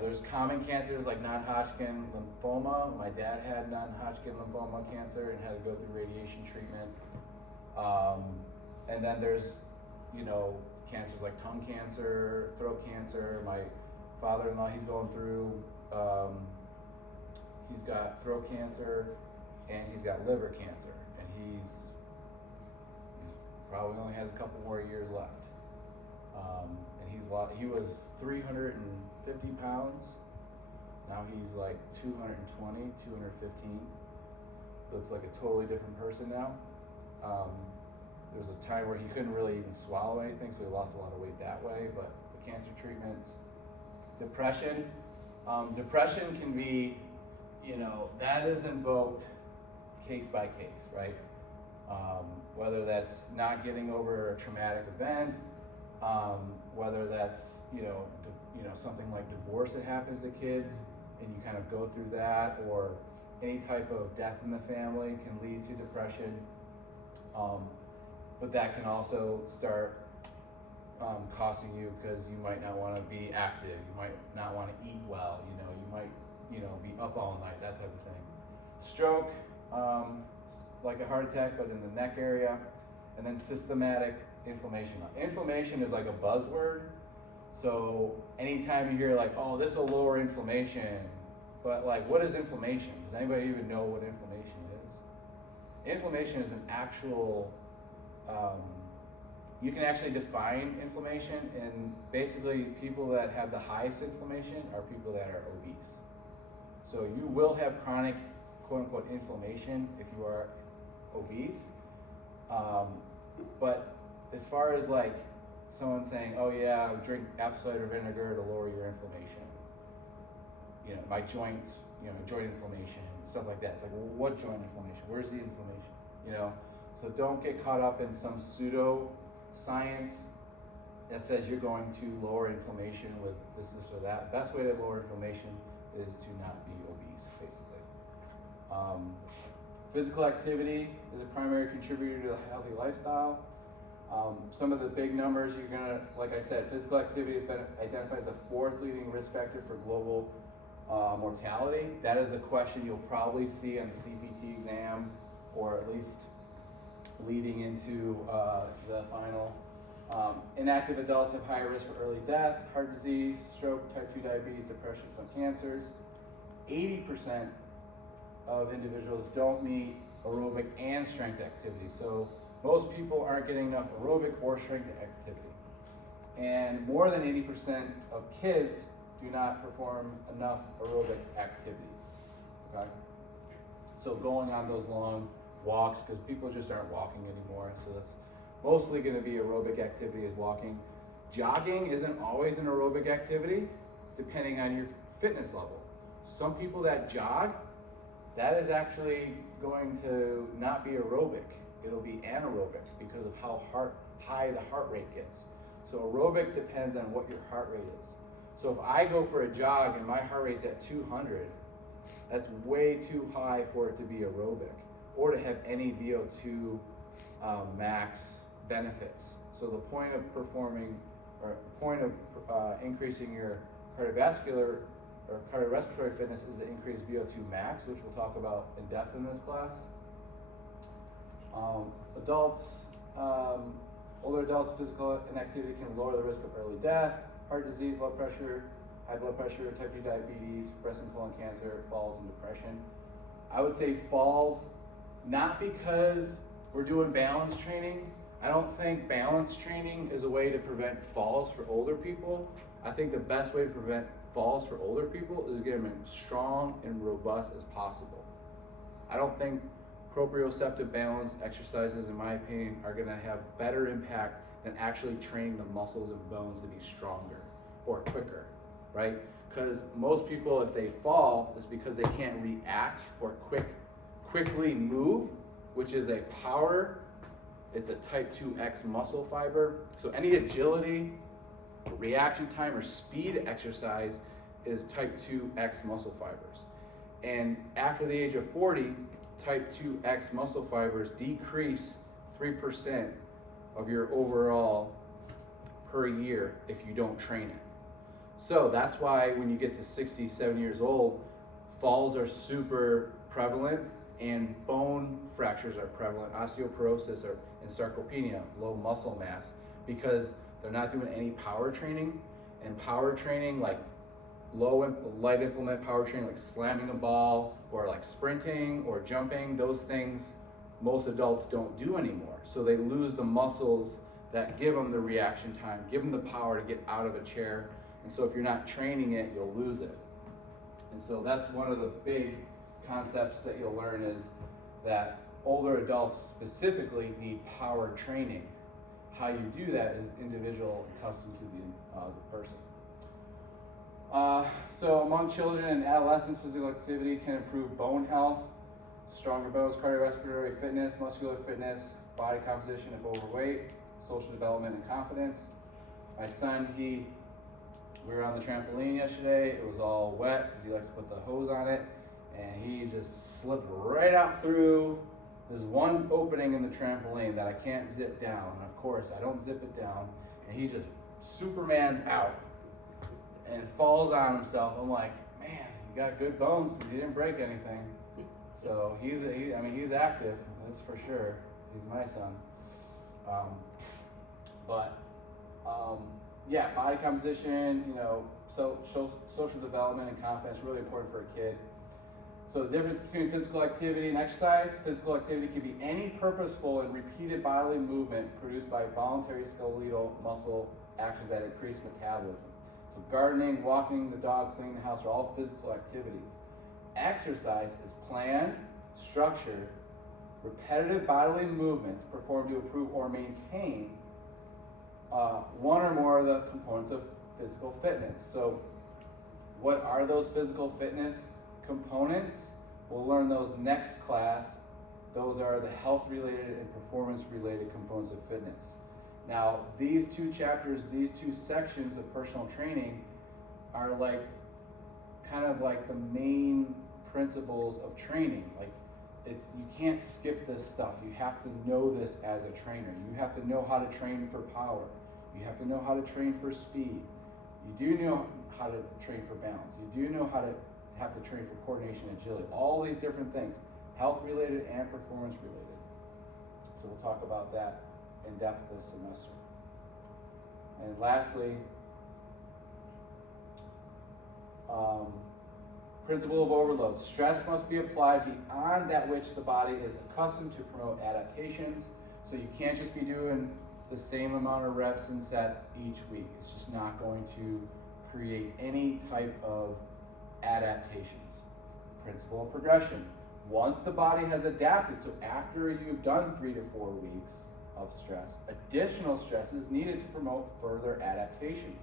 There's common cancers like non-Hodgkin lymphoma. My dad had non-Hodgkin lymphoma cancer and had to go through radiation treatment. And then there's, cancers like tongue cancer, throat cancer. My father-in-law, he's going through, he's got throat cancer and he's got liver cancer. And he's probably only has a couple more years left. And he was 350 pounds. Now he's like 220, 215. Looks like a totally different person now. There was a time where he couldn't really even swallow anything, so he lost a lot of weight that way. But the cancer treatments, depression can be, that is invoked case by case, right? Whether that's not getting over a traumatic event, whether that's something like divorce that happens to kids and you kind of go through that, or any type of death in the family can lead to depression. But that can also start costing you because you might not want to be active, you might not want to eat well, you might be up all night, that type of thing. Stroke, like a heart attack, but in the neck area. and then systematic inflammation. Inflammation is like a buzzword. So anytime you hear like, oh, this will lower inflammation, but like, what is inflammation? Does anybody even know what inflammation is? Inflammation is an actual, you can actually define inflammation, and basically people that have the highest inflammation are people that are obese. So you will have chronic, quote unquote, inflammation if you are obese. But as far as like someone saying, oh yeah, drink apple cider vinegar to lower your inflammation. You know, my joints, you know, joint inflammation, stuff like that. It's like, well, what joint inflammation? Where's the inflammation? You know, so don't get caught up in some pseudo science that says you're going to lower inflammation with this or that. Best way to lower inflammation is to not be obese, basically. Physical activity is a primary contributor to a healthy lifestyle. Some of the big numbers you're gonna, like I said, physical activity has been identified as the 4th leading risk factor for global mortality. That is a question you'll probably see on the CPT exam, or at least leading into the final. Inactive adults have higher risk for early death, heart disease, stroke, type 2 diabetes, depression, some cancers. 80% of individuals don't meet aerobic and strength activity. So most people aren't getting enough aerobic or strength activity. And more than 80% of kids do not perform enough aerobic activity. Okay? So going on those long walks, because people just aren't walking anymore, so that's mostly going to be aerobic activity is walking. Jogging isn't always an aerobic activity, depending on your fitness level. Some people that jog, that is actually going to not be aerobic. It'll be anaerobic because of how high the heart rate gets. So aerobic depends on what your heart rate is. So if I go for a jog and my heart rate's at 200, that's way too high for it to be aerobic or to have any VO2 max benefits. So the point of performing, or point of increasing your cardiovascular or cardiorespiratory fitness is to increase VO2 max, which we'll talk about in depth in this class. Adults, older adults, physical inactivity can lower the risk of early death, heart disease, blood pressure, high blood pressure, type 2 diabetes, breast and colon cancer, falls, and depression. I would say falls, not because we're doing balance training. I don't think balance training is a way to prevent falls for older people. I think the best way to prevent falls for older people is to get them as strong and robust as possible. I don't think proprioceptive balance exercises, in my opinion, are gonna have better impact than actually training the muscles and bones to be stronger or quicker, right? Because most people, if they fall, it's because they can't react or quickly move, which is a power, it's a type 2X muscle fiber. So any agility, reaction time, or speed exercise is type 2X muscle fibers. And after the age of 40, type 2X muscle fibers decrease 3% of your overall per year if you don't train it. So that's why when you get to 60, 70 years old, falls are super prevalent and bone fractures are prevalent, osteoporosis and sarcopenia, low muscle mass, because they're not doing any power training. And power training, like light implement power training, like slamming a ball or like sprinting or jumping, those things most adults don't do anymore. So they lose the muscles that give them the reaction time, give them the power to get out of a chair. And so if you're not training it, you'll lose it. And so that's one of the big concepts that you'll learn, is that older adults specifically need power training. How you do that is individual and custom to the person. So among children and adolescents, physical activity can improve bone health, stronger bones, cardiorespiratory fitness, muscular fitness, body composition if overweight, social development and confidence. My son, we were on the trampoline yesterday. It was all wet because he likes to put the hose on it, and he just slipped right out through. There's one opening in the trampoline that I can't zip down, and of course I don't zip it down, and he just Superman's out and falls on himself. I'm like, man, you got good bones because he didn't break anything. So he's active, that's for sure. He's my son. Yeah, body composition, you know, social development and confidence, really important for a kid. So the difference between physical activity and exercise: physical activity can be any purposeful and repeated bodily movement produced by voluntary skeletal muscle actions that increase metabolism. So gardening, walking the dog, cleaning the house are all physical activities. Exercise is planned, structured, repetitive bodily movement performed to improve or maintain one or more of the components of physical fitness. So what are those physical fitness components? We'll learn those next class. Those are the health-related and performance-related components of fitness. Now, these two chapters, these two sections of personal training are like kind of like the main principles of training. Like, you can't skip this stuff. You have to know this as a trainer. You have to know how to train for power. You have to know how to train for speed. You do know how to train for balance. You do know how to have to train for coordination and agility. All these different things, health-related and performance-related. So we'll talk about that in depth this semester. And lastly, principle of overload. Stress must be applied beyond that which the body is accustomed to promote adaptations. So you can't just be doing the same amount of reps and sets each week. It's just not going to create any type of adaptations. Principle of progression. Once the body has adapted, so after you've done 3 to 4 weeks of stress, additional stress is needed to promote further adaptations.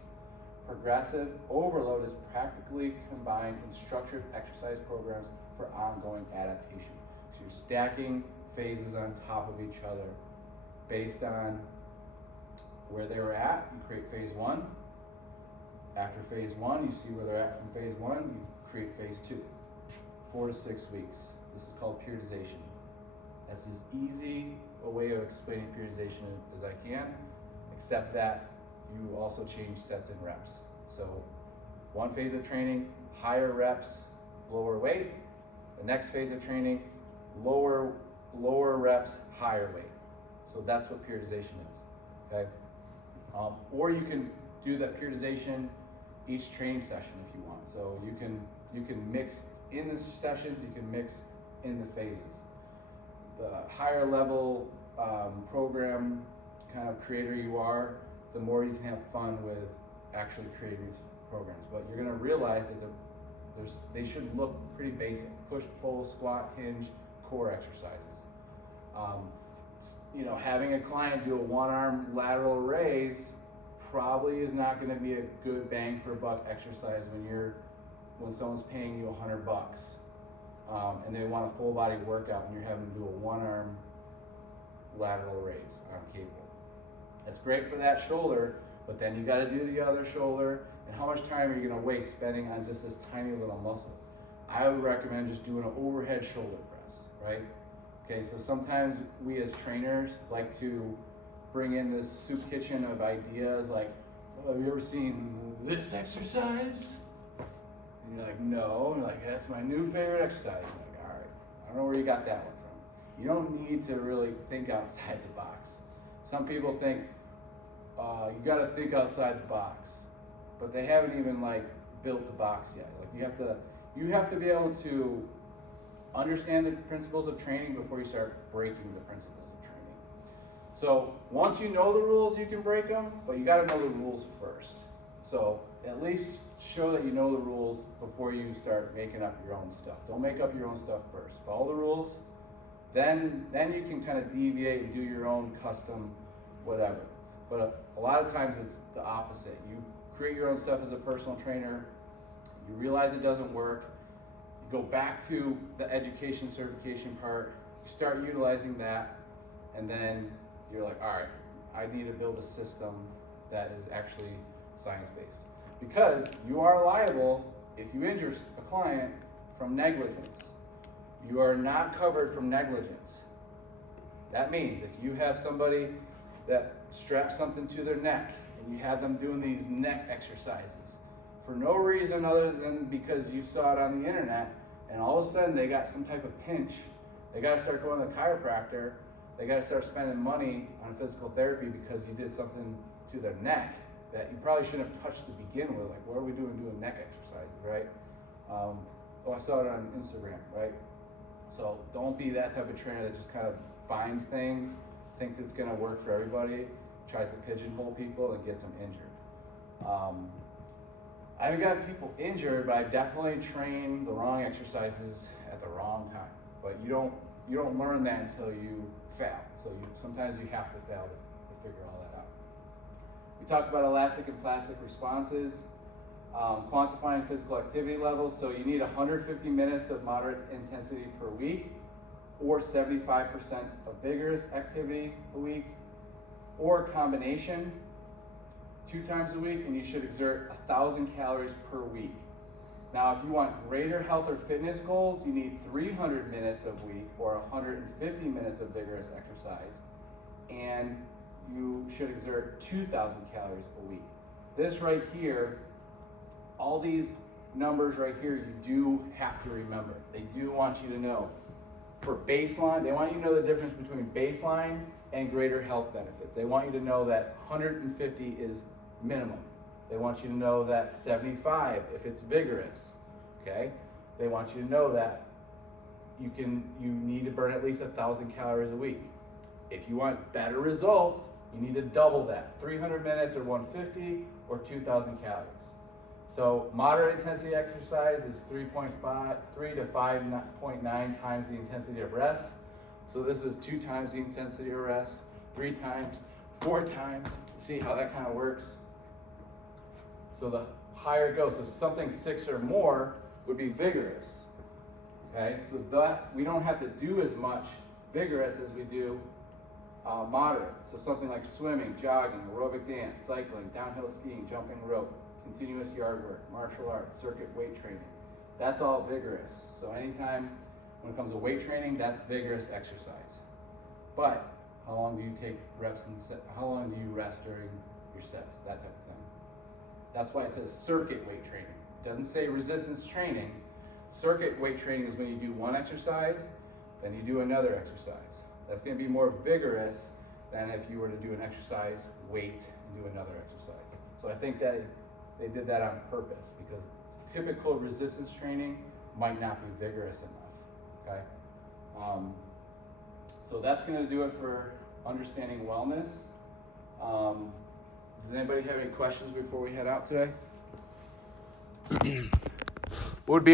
Progressive overload is practically combined in structured exercise programs for ongoing adaptation. So you're stacking phases on top of each other based on where they were at. You create phase 1. After phase 1, you see where they're at from phase 1, you create phase 2. 4 to 6 weeks. This is called periodization. That's as easy a way of explaining periodization as I can, except that you also change sets and reps. So one phase of training, higher reps, lower weight. The next phase of training, lower reps, higher weight. So that's what periodization is, okay? Or you can do that periodization each training session if you want. So you can mix in the sessions, you can mix in the phases. The higher level program kind of creator you are, the more you can have fun with actually creating these programs. But you're gonna realize that they should look pretty basic: push, pull, squat, hinge, core exercises. You know, having a client do a one-arm lateral raise probably is not going to be a good bang for buck exercise when someone's paying you $100 and they want a full body workout and you're having to do a one-arm lateral raise on cable. That's great for that shoulder, but then you got to do the other shoulder. And how much time are you going to waste spending on just this tiny little muscle? I would recommend just doing an overhead shoulder press, right? Okay, so sometimes we as trainers like to bring in this soup kitchen of ideas like, oh, have you ever seen this exercise? And you're like, no. And you're like, that's my new favorite exercise. I'm like, all right, I don't know where you got that one from. You don't need to really think outside the box. Some people think you got to think outside the box, but they haven't even like built the box yet. Like you have to be able to understand the principles of training before you start breaking the principles of training. So once you know the rules, you can break them, but you got to know the rules first. So at least show that you know the rules before you start making up your own stuff. Don't make up your own stuff first. Follow the rules, then you can kind of deviate and do your own custom whatever. But a lot of times it's the opposite. You create your own stuff as a personal trainer, you realize it doesn't work, go back to the education certification part, you start utilizing that, and then you're like, all right, I need to build a system that is actually science-based. Because you are liable if you injure a client from negligence. You are not covered from negligence. That means if you have somebody that straps something to their neck and you have them doing these neck exercises for no reason other than because you saw it on the internet, and all of a sudden they got some type of pinch, they got to start going to the chiropractor, they gotta start spending money on physical therapy because you did something to their neck that you probably shouldn't have touched to begin with. Like, what are we doing neck exercises, right? Oh, I saw it on Instagram, right? So don't be that type of trainer that just kind of finds things, thinks it's gonna work for everybody, tries to pigeonhole people and gets them injured. I haven't gotten people injured, but I definitely train the wrong exercises at the wrong time. But you don't learn that until you fail. So sometimes you have to fail to figure all that out. We talked about elastic and plastic responses, quantifying physical activity levels. So you need 150 minutes of moderate intensity per week, or 75% of vigorous activity a week, or a combination 2 times a week, and you should exert 1,000 calories per week. Now, if you want greater health or fitness goals, you need 300 minutes a week or 150 minutes of vigorous exercise, and you should exert 2,000 calories a week. This right here, all these numbers right here, you do have to remember. They do want you to know. For baseline, they want you to know the difference between baseline and greater health benefits. They want you to know that 150 is minimum. They want you to know that 75 if it's vigorous, okay? They want you to know that you need to burn at least 1,000 calories a week. If you want better results, you need to double that, 300 minutes or 150 or 2,000 calories. So moderate intensity exercise is 3 to 5.9 times the intensity of rest. So this is 2 times the intensity of rest, 3 times, 4 times. See how that kind of works? So the higher it goes, so something 6 or more would be vigorous. Okay, so that we don't have to do as much vigorous as we do moderate. So something like swimming, jogging, aerobic dance, cycling, downhill skiing, jumping rope, continuous yard work, martial arts, circuit weight training. That's all vigorous. So anytime when it comes to weight training, that's vigorous exercise. But how long do you take reps and how long do you rest during your sets? That type of thing. That's why it says circuit weight training. It doesn't say resistance training. Circuit weight training is when you do one exercise, then you do another exercise. That's going to be more vigorous than if you were to do an exercise, wait, and do another exercise. So I think that they did that on purpose because typical resistance training might not be vigorous enough, okay? So that's going to do it for understanding wellness. Does anybody have any questions before we head out today? What would be